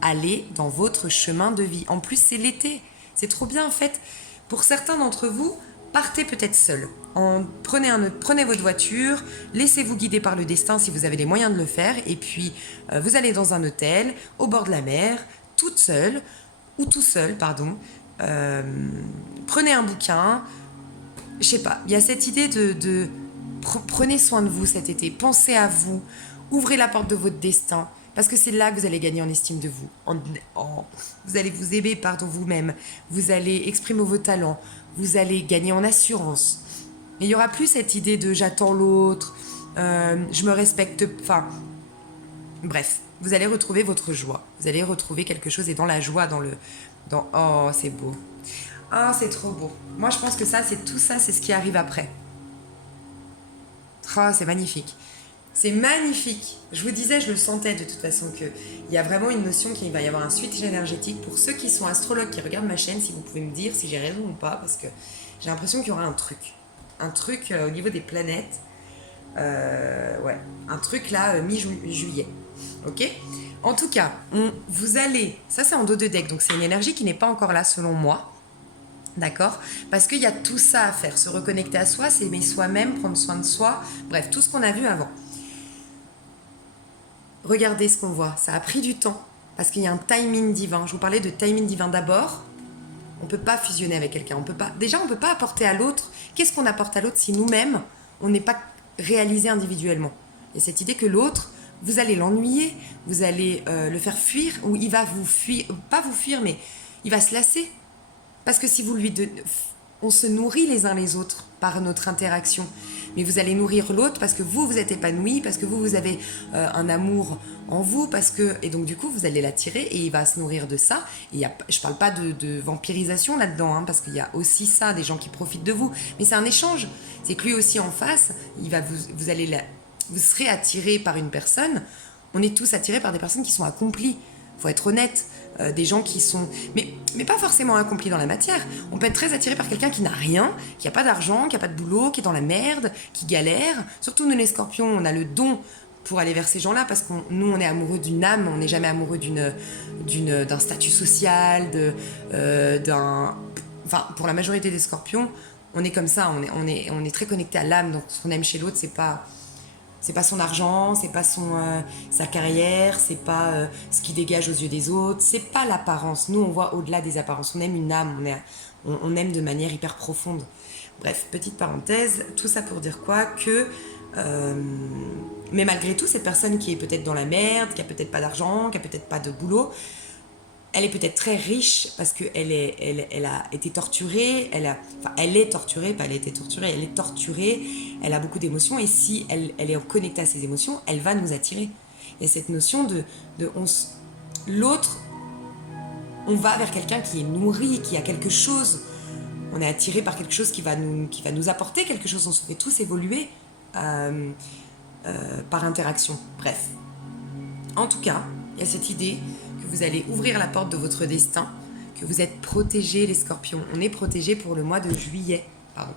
Allez dans votre chemin de vie. En plus, c'est l'été, c'est trop bien en fait. Pour certains d'entre vous, partez peut-être seul. Prenez votre voiture, laissez-vous guider par le destin si vous avez les moyens de le faire, et puis vous allez dans un hôtel, au bord de la mer, toute seule, ou tout seul, pardon. Prenez un bouquin, je sais pas, il y a cette idée de prenez soin de vous cet été, pensez à vous, ouvrez la porte de votre destin, parce que c'est là que vous allez gagner en estime de vous. Vous allez vous aimer par vous-même, vous allez exprimer vos talents, vous allez gagner en assurance. Il n'y aura plus cette idée de j'attends l'autre, je me respecte, enfin, bref, vous allez retrouver votre joie, vous allez retrouver quelque chose, et dans la joie, oh, c'est beau. Ah, c'est trop beau. Moi, je pense que tout ça, c'est ce qui arrive après. Ah, c'est magnifique. C'est magnifique. Je vous disais, je le sentais de toute façon, qu'il y a vraiment une notion qu'il va y avoir un switch énergétique. Pour ceux qui sont astrologues, qui regardent ma chaîne, si vous pouvez me dire si j'ai raison ou pas, parce que j'ai l'impression qu'il y aura un truc. Un truc au niveau des planètes. Ouais, un truc là, mi-juillet. Ok ? En tout cas, vous allez... Ça, c'est en dos de deck, donc c'est une énergie qui n'est pas encore là selon moi. D'accord ? Parce qu'il y a tout ça à faire. Se reconnecter à soi, s'aimer soi-même, prendre soin de soi. Bref, tout ce qu'on a vu avant. Regardez ce qu'on voit. Ça a pris du temps. Parce qu'il y a un timing divin. Je vous parlais de timing divin d'abord. On ne peut pas fusionner avec quelqu'un. Déjà, on ne peut pas apporter à l'autre. Qu'est-ce qu'on apporte à l'autre si nous-mêmes, on n'est pas réalisé individuellement ? Il y a cette idée que l'autre, vous allez l'ennuyer, vous allez le faire fuir, ou il va vous fuir, pas vous fuir, mais il va se lasser. Parce que si vous on se nourrit les uns les autres par notre interaction. Mais vous allez nourrir l'autre parce que vous êtes épanoui, parce que vous avez un amour en vous, et donc du coup, vous allez l'attirer et il va se nourrir de ça. Et je parle pas de vampirisation là-dedans, hein, parce qu'il y a aussi ça, des gens qui profitent de vous. Mais c'est un échange. C'est que lui aussi en face, vous serez attiré par une personne. On est tous attirés par des personnes qui sont accomplies. Faut être honnête. Des gens qui sont... Mais pas forcément accomplis dans la matière. On peut être très attiré par quelqu'un qui n'a rien, qui n'a pas d'argent, qui n'a pas de boulot, qui est dans la merde, qui galère. Surtout nous les scorpions, on a le don pour aller vers ces gens-là, parce que nous, on est amoureux d'une âme, on n'est jamais amoureux d'un statut social, Enfin, pour la majorité des scorpions, on est comme ça, on est très connecté à l'âme, donc ce qu'on aime chez l'autre, c'est pas son argent, c'est pas sa carrière, c'est pas ce qui dégage aux yeux des autres, c'est pas l'apparence. Nous, on voit au-delà des apparences. On aime une âme, on aime de manière hyper profonde. Bref, petite parenthèse, tout ça pour dire quoi ? Mais malgré tout, cette personne qui est peut-être dans la merde, qui a peut-être pas d'argent, qui a peut-être pas de boulot, elle est peut-être très riche parce qu'elle a été torturée, elle est torturée, pas elle a été torturée, elle est torturée, elle a beaucoup d'émotions, et si elle est connectée à ses émotions, elle va nous attirer. Il y a cette notion l'autre, on va vers quelqu'un qui est nourri, qui a quelque chose. On est attiré par quelque chose qui va nous apporter quelque chose. On se fait tous évoluer par interaction. Bref. En tout cas, il y a cette idée que vous allez ouvrir la porte de votre destin, que vous êtes protégés, les scorpions. On est protégés pour le mois de juillet. Pardon.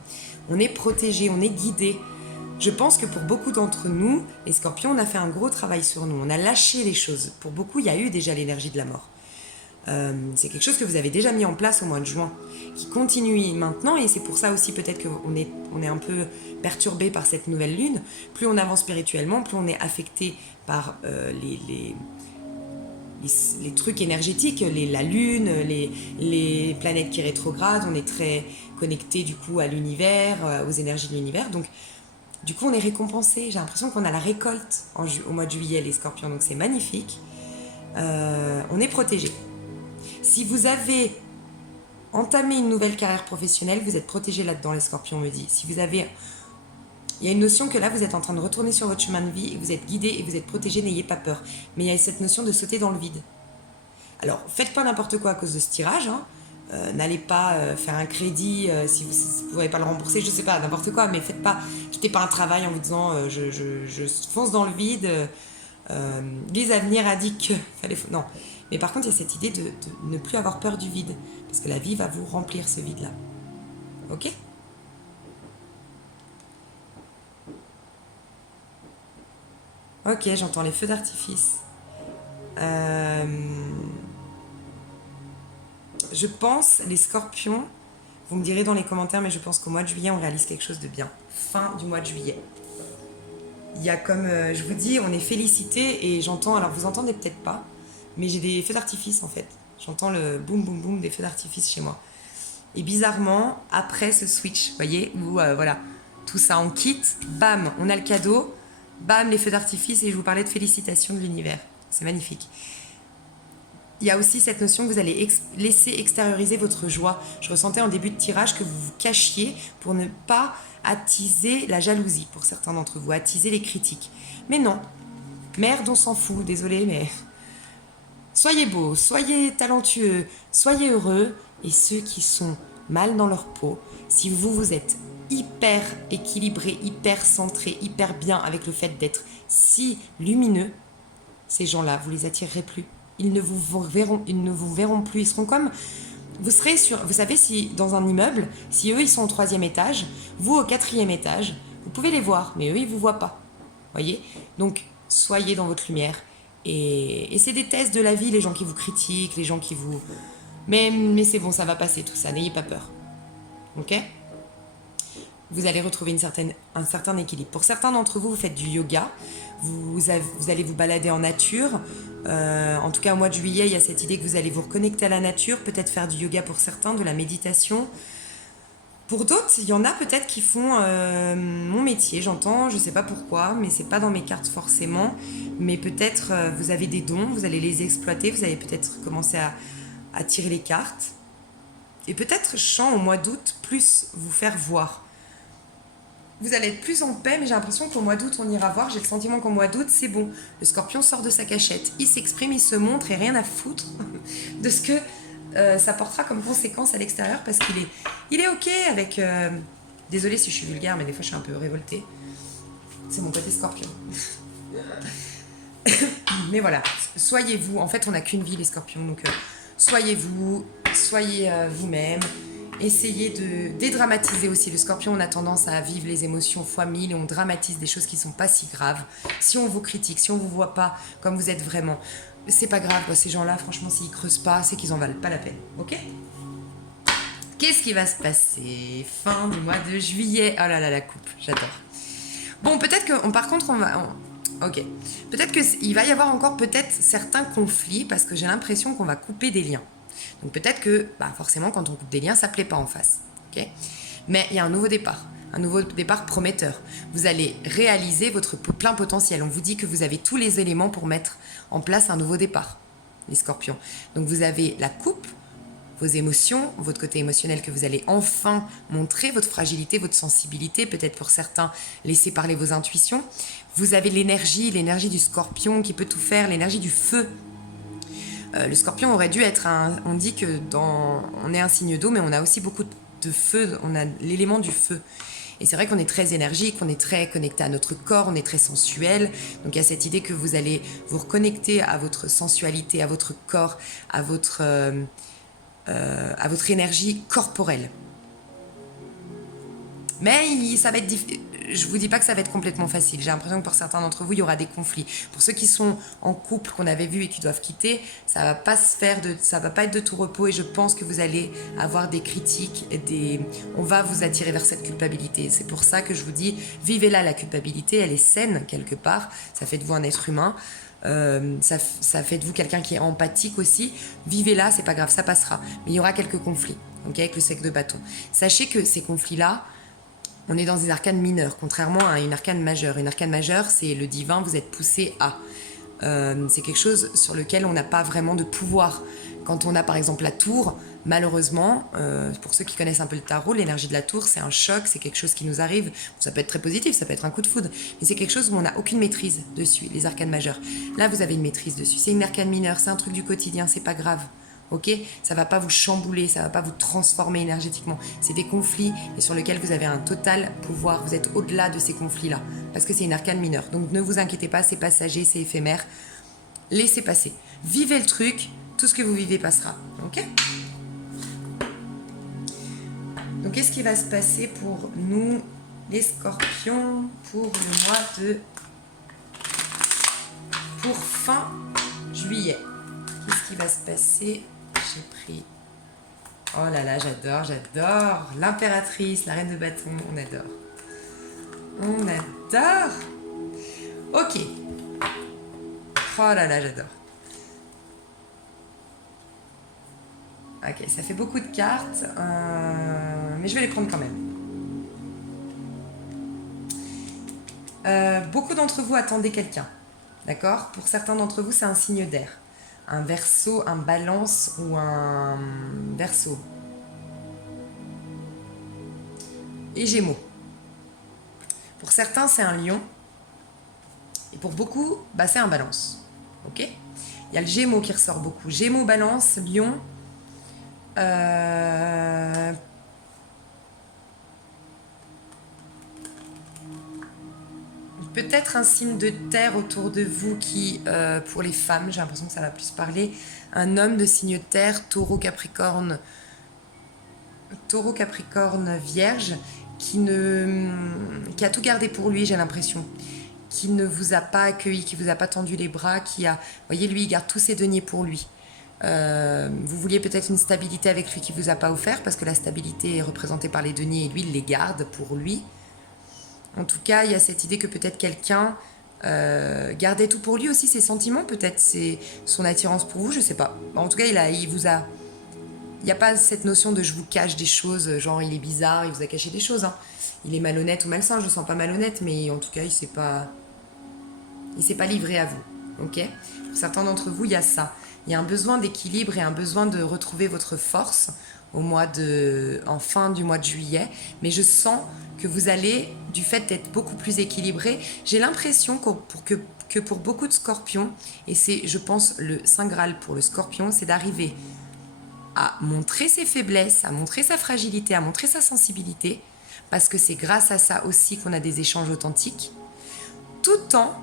On est protégés, on est guidés. Je pense que pour beaucoup d'entre nous, les scorpions, on a fait un gros travail sur nous. On a lâché les choses. Pour beaucoup, il y a eu déjà l'énergie de la mort. C'est quelque chose que vous avez déjà mis en place au mois de juin, qui continue maintenant, et c'est pour ça aussi peut-être qu'on est un peu perturbé par cette nouvelle lune. Plus on avance spirituellement, plus on est affecté par les trucs énergétiques, la lune, les planètes qui rétrogradent. On est très connecté du coup à l'univers, aux énergies de l'univers. Donc du coup on est récompensé. J'ai l'impression qu'on a la récolte au mois de juillet, les scorpions, donc c'est magnifique. On est protégé. Si vous avez entamé une nouvelle carrière professionnelle, vous êtes protégé là-dedans, les scorpions me dit. Si vous avez... Il y a une notion que là, vous êtes en train de retourner sur votre chemin de vie, et vous êtes guidé et vous êtes protégé, n'ayez pas peur. Mais il y a cette notion de sauter dans le vide. Alors, faites pas n'importe quoi à cause de ce tirage. N'allez pas faire un crédit si vous ne pourrez pas le rembourser, je sais pas, n'importe quoi, mais faites pas, quittez pas un travail en vous disant je fonce dans le vide, les avenirs a dit que... Non. Mais par contre, il y a cette idée de ne plus avoir peur du vide. Parce que la vie va vous remplir ce vide-là. Ok ? Ok, j'entends les feux d'artifice. Je pense, les scorpions, vous me direz dans les commentaires, mais je pense qu'au mois de juillet, on réalise quelque chose de bien. Fin du mois de juillet. Il y a comme, je vous dis, on est félicité et j'entends, alors vous entendez peut-être pas, mais j'ai des feux d'artifice en fait. J'entends le boum boum boum des feux d'artifice chez moi. Et bizarrement, après ce switch, vous voyez, où voilà, tout ça on quitte, bam, on a le cadeau, bam, les feux d'artifice, et je vous parlais de félicitations de l'univers. C'est magnifique. Il y a aussi cette notion que vous allez laisser extérioriser votre joie. Je ressentais en début de tirage que vous vous cachiez pour ne pas attiser la jalousie pour certains d'entre vous, attiser les critiques. Mais non, merde, on s'en fout, désolé, mais... Soyez beaux, soyez talentueux, soyez heureux, et ceux qui sont mal dans leur peau, si vous êtes hyper équilibré, hyper centré, hyper bien avec le fait d'être si lumineux, ces gens-là, vous les attirerez plus. Ils ne vous verront plus. Ils seront comme... Vous serez sur... Vous savez, si dans un immeuble, si eux, ils sont au 3e étage, vous au 4e étage, vous pouvez les voir, mais eux, ils ne vous voient pas. Voyez ? Donc, soyez dans votre lumière. Et c'est des tests de la vie, les gens qui vous critiquent, les gens qui vous... Mais c'est bon, ça va passer tout ça, n'ayez pas peur. Ok ? Vous allez retrouver un certain équilibre. Pour certains d'entre vous, vous faites du yoga, vous allez vous balader en nature. En tout cas, au mois de juillet, il y a cette idée que vous allez vous reconnecter à la nature, peut-être faire du yoga pour certains, de la méditation. Pour d'autres, il y en a peut-être qui font mon métier, j'entends, je ne sais pas pourquoi, mais ce n'est pas dans mes cartes forcément. Mais peut-être vous avez des dons, vous allez les exploiter, vous allez peut-être commencer à tirer les cartes. Et peut-être, chant au mois d'août, plus vous faire voir. Vous allez être plus en paix, mais j'ai l'impression qu'au mois d'août, on ira voir. J'ai le sentiment qu'au mois d'août, c'est bon. Le scorpion sort de sa cachette. Il s'exprime, il se montre et rien à foutre de ce que ça portera comme conséquence à l'extérieur parce qu'il est ok avec... Désolée si je suis vulgaire, mais des fois, je suis un peu révoltée. C'est mon côté scorpion. Mais voilà, soyez vous. En fait, on n'a qu'une vie, les scorpions. Donc, soyez vous, soyez vous-même. Essayez de dédramatiser aussi. Le scorpion, on a tendance à vivre les émotions fois 1000 et on dramatise des choses qui ne sont pas si graves. Si on vous critique, si on ne vous voit pas comme vous êtes vraiment, c'est pas grave. Ces gens-là, franchement, s'ils creusent pas, c'est qu'ils en valent pas la peine. Ok ? Qu'est-ce qui va se passer fin du mois de juillet ? Oh là là, la coupe, j'adore. Bon, peut-être que, par contre, ok. Peut-être qu'il va y avoir encore peut-être certains conflits parce que j'ai l'impression qu'on va couper des liens. Donc peut-être que, forcément, quand on coupe des liens, ça ne plaît pas en face. Okay ? Mais il y a un nouveau départ prometteur. Vous allez réaliser votre plein potentiel. On vous dit que vous avez tous les éléments pour mettre en place un nouveau départ, les scorpions. Donc vous avez la coupe, vos émotions, votre côté émotionnel que vous allez enfin montrer, votre fragilité, votre sensibilité, peut-être pour certains, laisser parler vos intuitions. Vous avez l'énergie du scorpion qui peut tout faire, l'énergie du feu. Le scorpion aurait dû être un... On dit que on est un signe d'eau, mais on a aussi beaucoup de feu, on a l'élément du feu. Et c'est vrai qu'on est très énergique, on est très connecté à notre corps, on est très sensuel. Donc il y a cette idée que vous allez vous reconnecter à votre sensualité, à votre corps, à votre énergie corporelle. Mais ça va être je vous dis pas que ça va être complètement facile. J'ai l'impression que pour certains d'entre vous, il y aura des conflits. Pour ceux qui sont en couple, qu'on avait vu et qui doivent quitter, ça va pas être de tout repos. Et je pense que vous allez avoir des critiques, on va vous attirer vers cette culpabilité. C'est pour ça que je vous dis, vivez-la, la culpabilité. Elle est saine quelque part. Ça fait de vous un être humain. Ça fait de vous quelqu'un qui est empathique aussi. Vivez-la, c'est pas grave, ça passera. Mais il y aura quelques conflits, ok, avec le cercle de bâton. Sachez que ces conflits-là, on est dans des arcanes mineures, contrairement à une arcane majeure. Une arcane majeure, c'est le divin, vous êtes poussé à. C'est quelque chose sur lequel on n'a pas vraiment de pouvoir. Quand on a par exemple la tour, malheureusement, pour ceux qui connaissent un peu le tarot, l'énergie de la tour, c'est un choc, c'est quelque chose qui nous arrive. Ça peut être très positif, ça peut être un coup de foudre, mais c'est quelque chose où on n'a aucune maîtrise dessus, les arcanes majeures. Là, vous avez une maîtrise dessus. C'est une arcane mineure, c'est un truc du quotidien, c'est pas grave. Ok, ça va pas vous chambouler, ça va pas vous transformer énergétiquement. C'est des conflits et sur lesquels vous avez un total pouvoir. Vous êtes au-delà de ces conflits-là parce que c'est une arcane mineure. Donc ne vous inquiétez pas, c'est passager, c'est éphémère. Laissez passer. Vivez le truc. Tout ce que vous vivez passera. Ok. Donc qu'est-ce qui va se passer pour nous, les Scorpions, pour le mois de... pour fin juillet? Qu'est-ce qui va se passer? J'ai pris... Oh là là, j'adore. L'impératrice, la reine de bâton, on adore. On adore. Ok. Oh là là, j'adore. Ok, ça fait beaucoup de cartes, mais je vais les prendre quand même. Beaucoup d'entre vous attendaient quelqu'un, d'accord? Pour certains d'entre vous, c'est un signe d'air. Un Verseau, un Balance ou un Verseau. Et Gémeaux. Pour certains, c'est un Lion. Et pour beaucoup, c'est un Balance. Ok? Il y a le Gémeaux qui ressort beaucoup. Gémeaux, Balance, Lion. Peut-être un signe de terre autour de vous qui, pour les femmes, j'ai l'impression que ça va plus parler, un homme de signe terre, taureau, capricorne, vierge, qui a tout gardé pour lui, j'ai l'impression, qui ne vous a pas accueilli, qui vous a pas tendu les bras, vous voyez, lui, il garde tous ses deniers pour lui. Vous vouliez peut-être une stabilité avec lui qui vous a pas offert, parce que la stabilité est représentée par les deniers et lui, il les garde pour lui. En tout cas, il y a cette idée que peut-être quelqu'un gardait tout pour lui aussi, ses sentiments, peut-être c'est son attirance pour vous, je sais pas. En tout cas, il n'y a pas cette notion de je vous cache des choses, genre il est bizarre, il vous a caché des choses. Hein. Il est malhonnête ou malsain, je le sens pas malhonnête, mais en tout cas, il s'est pas livré à vous. Ok ? Pour certains d'entre vous, il y a ça. Il y a un besoin d'équilibre et un besoin de retrouver votre force en fin du mois de juillet. Mais je sens que vous allez, du fait d'être beaucoup plus équilibré, j'ai l'impression que pour beaucoup de scorpions, et c'est, je pense, le Saint Graal pour le scorpion, c'est d'arriver à montrer ses faiblesses, à montrer sa fragilité, à montrer sa sensibilité, parce que c'est grâce à ça aussi qu'on a des échanges authentiques, tout en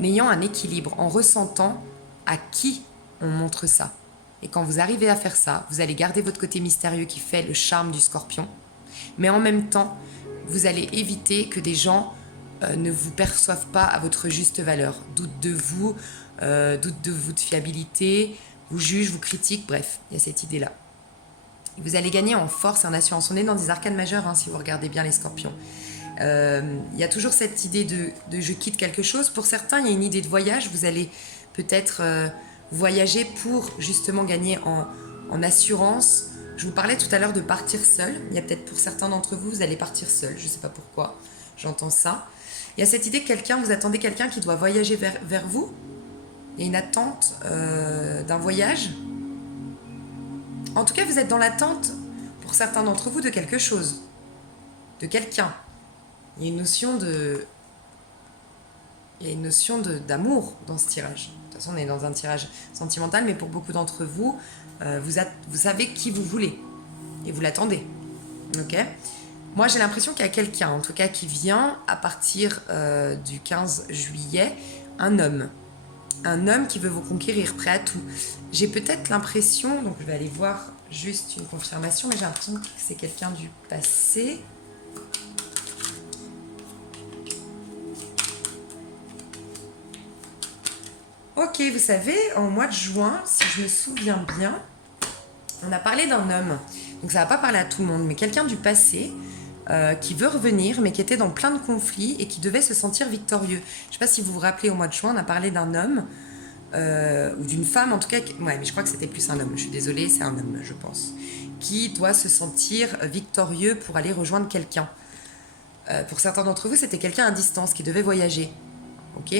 ayant un équilibre, en ressentant à qui on montre ça. Et quand vous arrivez à faire ça, vous allez garder votre côté mystérieux qui fait le charme du scorpion, mais en même temps, vous allez éviter que des gens ne vous perçoivent pas à votre juste valeur, doutent de vous de fiabilité, vous jugent, vous critiquent, bref, il y a cette idée-là. Vous allez gagner en force et en assurance. On est dans des arcanes majeures, si vous regardez bien les scorpions. Il y a toujours cette idée de je quitte quelque chose. Pour certains, il y a une idée de voyage. Vous allez peut-être voyager pour justement gagner en assurance. Je vous parlais tout à l'heure de partir seul. Il y a peut-être pour certains d'entre vous, vous allez partir seul. Je ne sais pas pourquoi, j'entends ça. Il y a cette idée que vous attendez quelqu'un qui doit voyager vers vous. Il y a une attente d'un voyage. En tout cas, vous êtes dans l'attente, pour certains d'entre vous, de quelque chose, de quelqu'un. Il y a une notion d'amour dans ce tirage. toute façon, on est dans un tirage sentimental, mais pour beaucoup d'entre vous, vous savez qui vous voulez et vous l'attendez. Ok ? Moi, j'ai l'impression qu'il y a quelqu'un, en tout cas, qui vient à partir du 15 juillet, un homme. Un homme qui veut vous conquérir, prêt à tout. J'ai peut-être l'impression, donc je vais aller voir juste une confirmation, mais j'ai l'impression que c'est quelqu'un du passé. Ok, vous savez, en mois de juin, si je me souviens bien, on a parlé d'un homme. Donc ça va pas parler à tout le monde, mais quelqu'un du passé qui veut revenir, mais qui était dans plein de conflits et qui devait se sentir victorieux. Je sais pas si vous vous rappelez, au mois de juin, on a parlé d'un homme ou d'une femme, en tout cas. Ouais, mais je crois que c'était plus un homme. Je suis désolée, c'est un homme, je pense, qui doit se sentir victorieux pour aller rejoindre quelqu'un. Pour certains d'entre vous, c'était quelqu'un à distance qui devait voyager. Ok.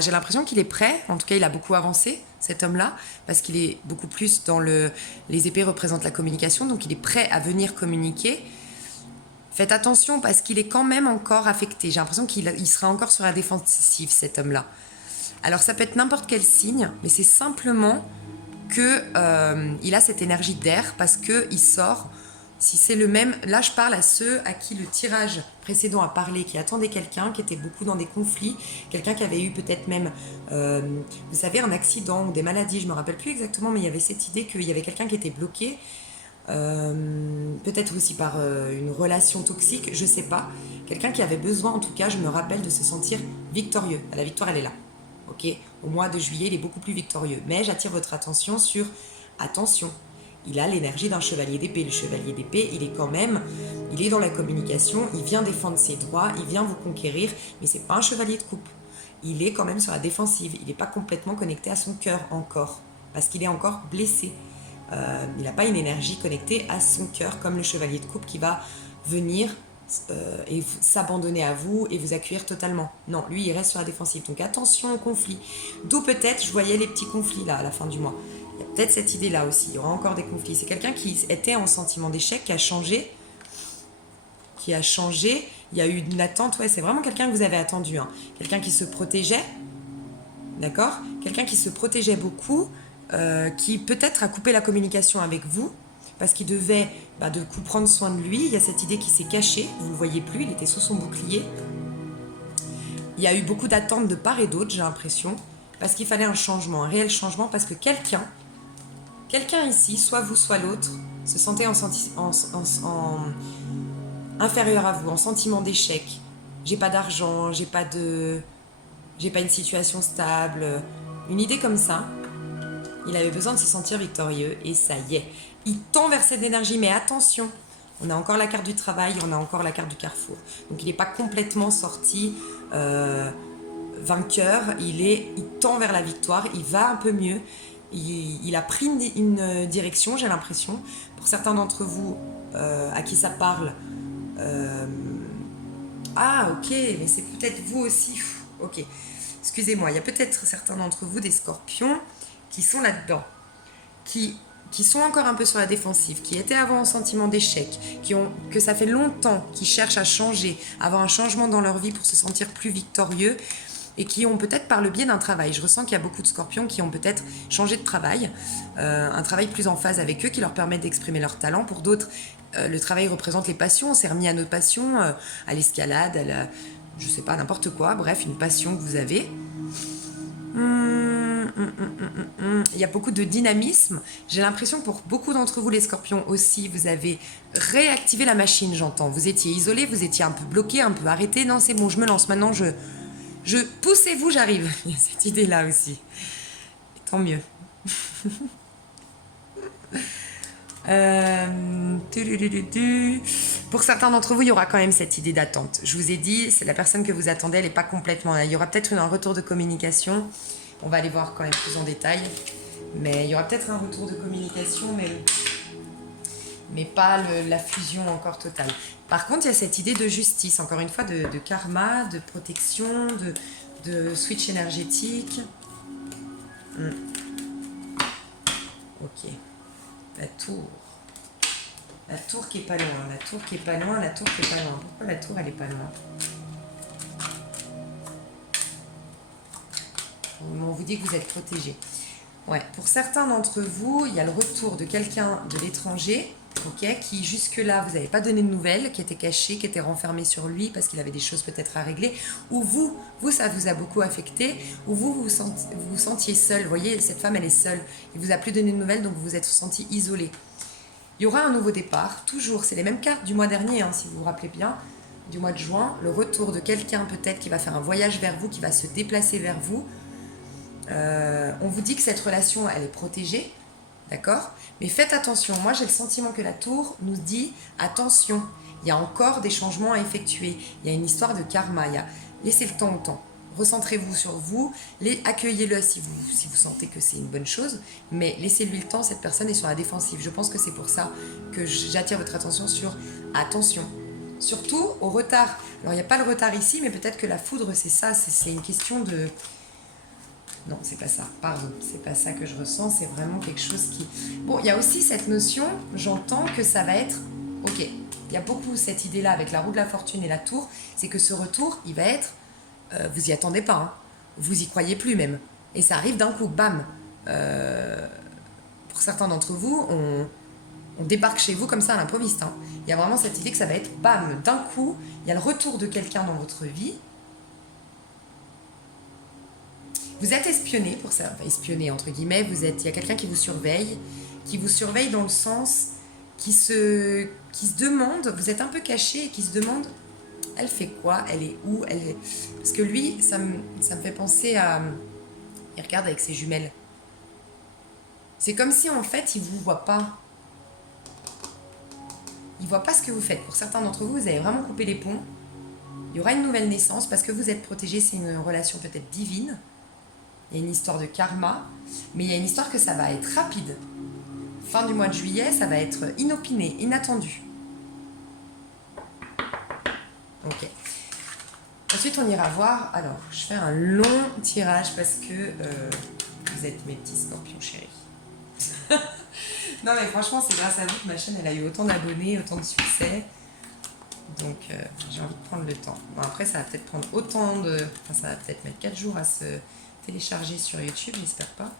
J'ai l'impression qu'il est prêt, en tout cas il a beaucoup avancé, cet homme-là, parce qu'il est beaucoup plus dans les épées représentent la communication, donc il est prêt à venir communiquer. Faites attention parce qu'il est quand même encore affecté, j'ai l'impression qu'il sera encore sur la défensive, cet homme-là. Alors ça peut être n'importe quel signe, mais c'est simplement qu'il a cette énergie d'air parce qu'il sort. Si c'est le même, là je parle à ceux à qui le tirage précédent a parlé, qui attendaient quelqu'un, qui était beaucoup dans des conflits, quelqu'un qui avait eu peut-être même, vous savez, un accident ou des maladies, je me rappelle plus exactement, mais il y avait cette idée qu'il y avait quelqu'un qui était bloqué, peut-être aussi par une relation toxique, je sais pas, quelqu'un qui avait besoin, en tout cas, je me rappelle, de se sentir victorieux. La victoire, elle est là. Ok, au mois de juillet, il est beaucoup plus victorieux. Mais j'attire votre attention sur, attention, il a l'énergie d'un chevalier d'épée. Le chevalier d'épée, il est dans la communication, il vient défendre ses droits, il vient vous conquérir, mais c'est pas un chevalier de coupe. Il est quand même sur la défensive, il n'est pas complètement connecté à son cœur encore, parce qu'il est encore blessé. Il n'a pas une énergie connectée à son cœur, comme le chevalier de coupe qui va venir et s'abandonner à vous et vous accueillir totalement. Non, lui, il reste sur la défensive. Donc attention aux conflits. D'où peut-être, je voyais les petits conflits là, à la fin du mois. Il y a peut-être cette idée-là aussi, il y aura encore des conflits. C'est quelqu'un qui était en sentiment d'échec, qui a changé. Il y a eu une attente, ouais, c'est vraiment quelqu'un que vous avez attendu. Hein. Quelqu'un qui se protégeait, d'accord ? Quelqu'un qui se protégeait beaucoup, qui peut-être a coupé la communication avec vous, parce qu'il devait de coup prendre soin de lui. Il y a cette idée qui s'est cachée, vous ne le voyez plus, il était sous son bouclier. Il y a eu beaucoup d'attentes de part et d'autre, j'ai l'impression, parce qu'il fallait un changement, un réel changement, parce que quelqu'un ici, soit vous, soit l'autre, se sentait inférieur à vous, en sentiment d'échec. J'ai pas d'argent, j'ai pas une situation stable, une idée comme ça. Il avait besoin de se sentir victorieux et ça y est. Il tend vers cette énergie, mais attention, on a encore la carte du travail, on a encore la carte du carrefour. Donc il n'est pas complètement sorti vainqueur, il tend vers la victoire, il va un peu mieux. Il a pris une direction, j'ai l'impression. Pour certains d'entre vous à qui ça parle, ah ok, mais c'est peut-être vous aussi. Ok, excusez-moi, il y a peut-être certains d'entre vous, des scorpions, qui sont là-dedans, qui sont encore un peu sur la défensive, qui étaient avant en sentiment d'échec, que ça fait longtemps qu'ils cherchent à changer, avoir un changement dans leur vie pour se sentir plus victorieux, et qui ont peut-être par le biais d'un travail. Je ressens qu'il y a beaucoup de scorpions qui ont peut-être changé de travail, un travail plus en phase avec eux, qui leur permet d'exprimer leur talent. Pour d'autres, le travail représente les passions, on s'est remis à nos passions, à l'escalade, je sais pas, n'importe quoi, bref, une passion que vous avez. Il y a beaucoup de dynamisme. J'ai l'impression que pour beaucoup d'entre vous, les scorpions aussi, vous avez réactivé la machine, j'entends. Vous étiez isolé, vous étiez un peu bloqué, un peu arrêté. Non, c'est bon, je me lance. Maintenant, poussez-vous, j'arrive. Il y a cette idée-là aussi. Et tant mieux. Pour certains d'entre vous, il y aura quand même cette idée d'attente. Je vous ai dit, c'est la personne que vous attendez, elle n'est pas complètement là. Il y aura peut-être un retour de communication. On va aller voir quand même plus en détail. Mais il y aura peut-être un retour de communication, mais pas la fusion encore totale. Par contre, il y a cette idée de justice, encore une fois, de karma, de protection, de switch énergétique. Ok. La tour. La tour qui est pas loin. Pourquoi la tour, elle est pas loin ? on vous dit que vous êtes protégé. Ouais, pour certains d'entre vous, il y a le retour de quelqu'un de l'étranger, ok, qui jusque-là, vous n'avez pas donné de nouvelles, qui était caché, qui était renfermé sur lui parce qu'il avait des choses peut-être à régler, ou vous, ça vous a beaucoup affecté, ou vous vous sentiez seul. Vous voyez, cette femme, elle est seule. Il ne vous a plus donné de nouvelles, donc vous vous êtes senti isolé. Il y aura un nouveau départ, toujours, c'est les mêmes cartes du mois dernier, hein, si vous vous rappelez bien, du mois de juin, le retour de quelqu'un peut-être qui va faire un voyage vers vous, qui va se déplacer vers vous. On vous dit que cette relation, elle est protégée, d'accord? Mais faites attention, moi j'ai le sentiment que la tour nous dit, attention, il y a encore des changements à effectuer, il y a une histoire de karma, laissez le temps au temps. Recentrez-vous sur vous, accueillez-le si vous sentez que c'est une bonne chose, mais laissez-lui le temps, cette personne est sur la défensive. Je pense que c'est pour ça que j'attire votre attention sur attention. Surtout au retard. Alors il n'y a pas le retard ici, mais peut-être que la foudre, c'est ça, c'est une question de... Non, c'est pas ça, pardon, c'est pas ça que je ressens, c'est vraiment quelque chose qui... Bon, il y a aussi cette notion, j'entends que ça va être... Ok, il y a beaucoup cette idée-là avec la roue de la fortune et la tour, c'est que ce retour, il va être... vous y attendez pas, hein, vous y croyez plus même. Et ça arrive d'un coup, bam. Pour certains d'entre vous, on débarque chez vous comme ça à l'improviste. Hein. Il y a vraiment cette idée que ça va être bam, d'un coup, il y a le retour de quelqu'un dans votre vie. Vous êtes espionné pour ça, enfin, espionné entre guillemets, il y a quelqu'un qui vous surveille dans le sens qui se demande, vous êtes un peu caché et qui se demande, elle fait quoi, elle est où, parce que lui, ça me fait penser à, il regarde avec ses jumelles. C'est comme si en fait il vous voit pas. Il voit pas ce que vous faites. Pour certains d'entre vous, vous avez vraiment coupé les ponts. Il y aura une nouvelle naissance parce que vous êtes protégé, c'est une relation peut-être divine. Il y a une histoire de karma, mais il y a une histoire que ça va être rapide. Fin du mois de juillet, ça va être inopiné, inattendu. Ok. Ensuite, on ira voir... Alors, je fais un long tirage parce que vous êtes mes petits scorpions chéris. Non, mais franchement, c'est grâce à vous que ma chaîne, elle a eu autant d'abonnés, autant de succès. Donc, j'ai envie de prendre le temps. Bon, après, ça va peut-être prendre autant de... Enfin, ça va peut-être mettre 4 jours à se télécharger sur YouTube, j'espère pas.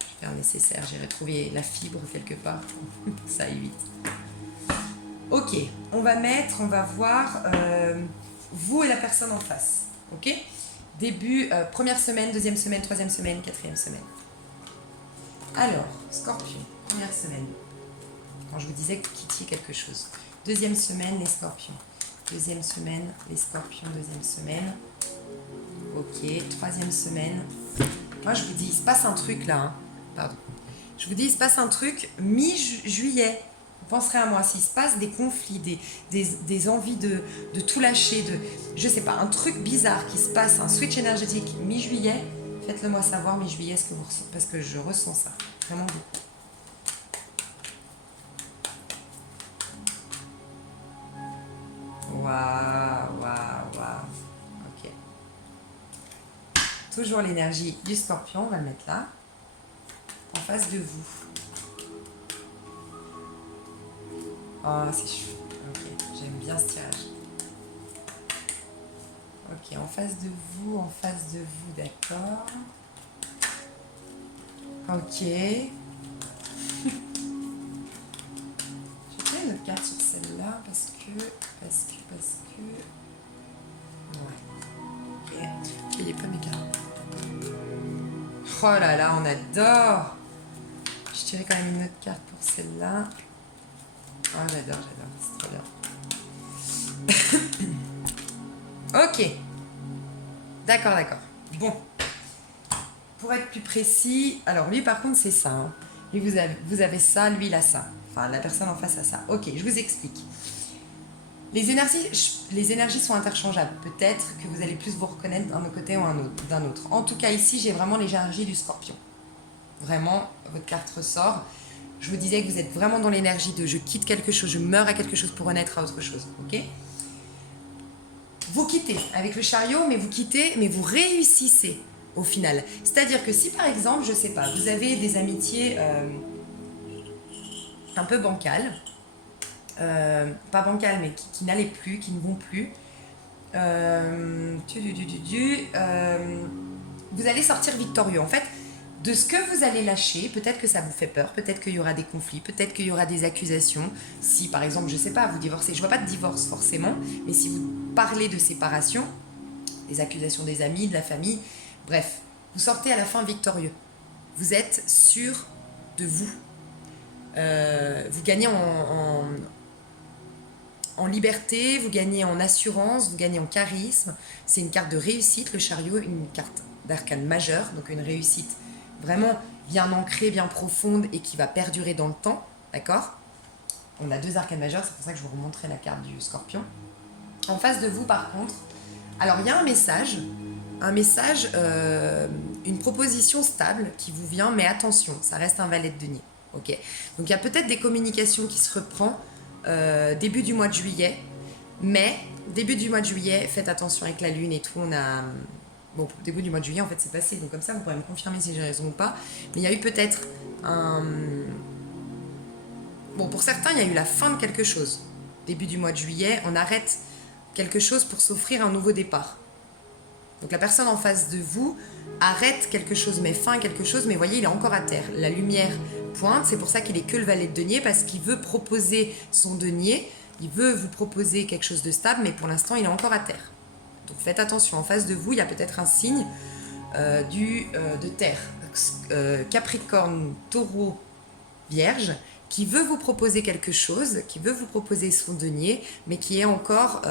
Je vais faire le nécessaire, j'ai retrouvé la fibre quelque part. Ça aille vite. Ok, on va voir vous et la personne en face. Ok? Début, première semaine, deuxième semaine, troisième semaine, quatrième semaine. Alors, Scorpion, première semaine. Quand je vous disais que vous quittiez quelque chose. Deuxième semaine, les Scorpions. Deuxième semaine, les Scorpions, deuxième semaine. Ok, troisième semaine. Moi, je vous dis, il se passe un truc là. Hein. Pardon. Je vous dis, il se passe un truc mi-juillet. Vous penserez à moi, s'il se passe des conflits, des envies de tout lâcher, je sais pas, un truc bizarre qui se passe, un switch énergétique mi-juillet, faites-le moi savoir mi-juillet, parce que je ressens ça, vraiment beaucoup. Waouh. Ok. Toujours l'énergie du scorpion, on va le mettre là, en face de vous. Oh, c'est chou. Ok, j'aime bien ce tirage. Ok, en face de vous, d'accord. Ok. Je fais une autre carte sur celle-là parce que... Ouais. Ok. Il n'y a pas mes cartes. Oh là là, on adore. Je tirais quand même une autre carte pour celle-là. Oh, j'adore, c'est trop bien. Ok. D'accord. Bon. Pour être plus précis, alors lui par contre c'est ça. Hein. Lui vous avez ça, lui il a ça. Enfin la personne en face a ça. Ok, je vous explique. Les énergies sont interchangeables. Peut-être que vous allez plus vous reconnaître d'un côté ou d'un autre. En tout cas ici j'ai vraiment les énergies du scorpion. Vraiment, votre carte ressort. Je vous disais que vous êtes vraiment dans l'énergie de je quitte quelque chose, je meurs à quelque chose pour renaître à autre chose. Ok ? Vous quittez avec le chariot, mais vous réussissez au final. C'est-à-dire que si par exemple, je sais pas, vous avez des amitiés un peu bancales, pas bancales, mais qui n'allaient plus, vous vous allez sortir victorieux. En fait, de ce que vous allez lâcher, peut-être que ça vous fait peur, peut-être qu'il y aura des conflits, peut-être qu'il y aura des accusations. Si par exemple, je sais pas, vous divorcez, je vois pas de divorce forcément, mais si vous parlez de séparation, des accusations des amis, de la famille, bref, vous sortez à la fin victorieux. Vous êtes sûr de vous. Vous gagnez en liberté, vous gagnez en assurance, vous gagnez en charisme. C'est une carte de réussite, le chariot, une carte d'arcane majeure, donc une réussite vraiment bien ancrée, bien profonde et qui va perdurer dans le temps, d'accord? On a 2 arcanes majeures, c'est pour ça que je vous remontrerai la carte du scorpion. En face de vous, par contre, alors il y a un message, une proposition stable qui vous vient, mais attention, ça reste un valet de denier, ok? Donc il y a peut-être des communications qui se reprennent début du mois de juillet, mais début du mois de juillet, faites attention avec la lune et tout, on a... Bon, début du mois de juillet, en fait, c'est passé, donc comme ça, vous pourrez me confirmer si j'ai raison ou pas, mais il y a eu peut-être un... Bon, pour certains, il y a eu la fin de quelque chose. Début du mois de juillet, on arrête quelque chose pour s'offrir un nouveau départ. Donc la personne en face de vous arrête quelque chose, met fin à quelque chose, mais voyez, il est encore à terre. La lumière pointe, c'est pour ça qu'il est que le valet de denier, parce qu'il veut proposer son denier, il veut vous proposer quelque chose de stable, mais pour l'instant, il est encore à terre. Donc faites attention, en face de vous, il y a peut-être un signe de terre, Capricorne, Taureau, Vierge, qui veut vous proposer quelque chose, qui veut vous proposer son denier, mais qui est encore...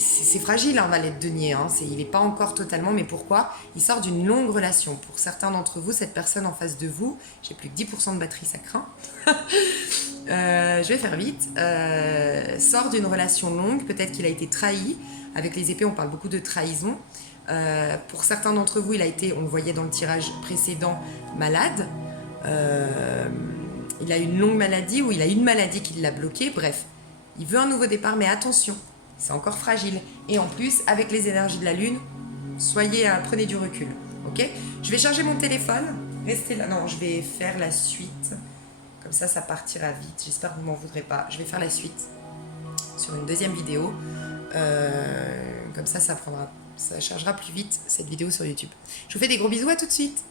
c'est fragile un valet de denier, hein. Il n'est pas encore totalement, mais pourquoi? Il sort d'une longue relation. Pour certains d'entre vous, cette personne en face de vous, j'ai plus que 10% de batterie, ça craint, je vais faire vite, sort d'une relation longue, peut-être qu'il a été trahi, avec les épées on parle beaucoup de trahison, pour certains d'entre vous il a été, on le voyait dans le tirage précédent, malade, il a une longue maladie ou il a une maladie qui l'a bloqué, bref, il veut un nouveau départ, mais attention, c'est encore fragile. Et en plus, avec les énergies de la lune, prenez du recul, ok? Je vais charger mon téléphone, restez là, non, je vais faire la suite, comme ça partira vite, j'espère que vous m'en voudrez pas, je vais faire la suite sur une deuxième vidéo, comme ça chargera plus vite cette vidéo sur YouTube. Je vous fais des gros bisous, à tout de suite.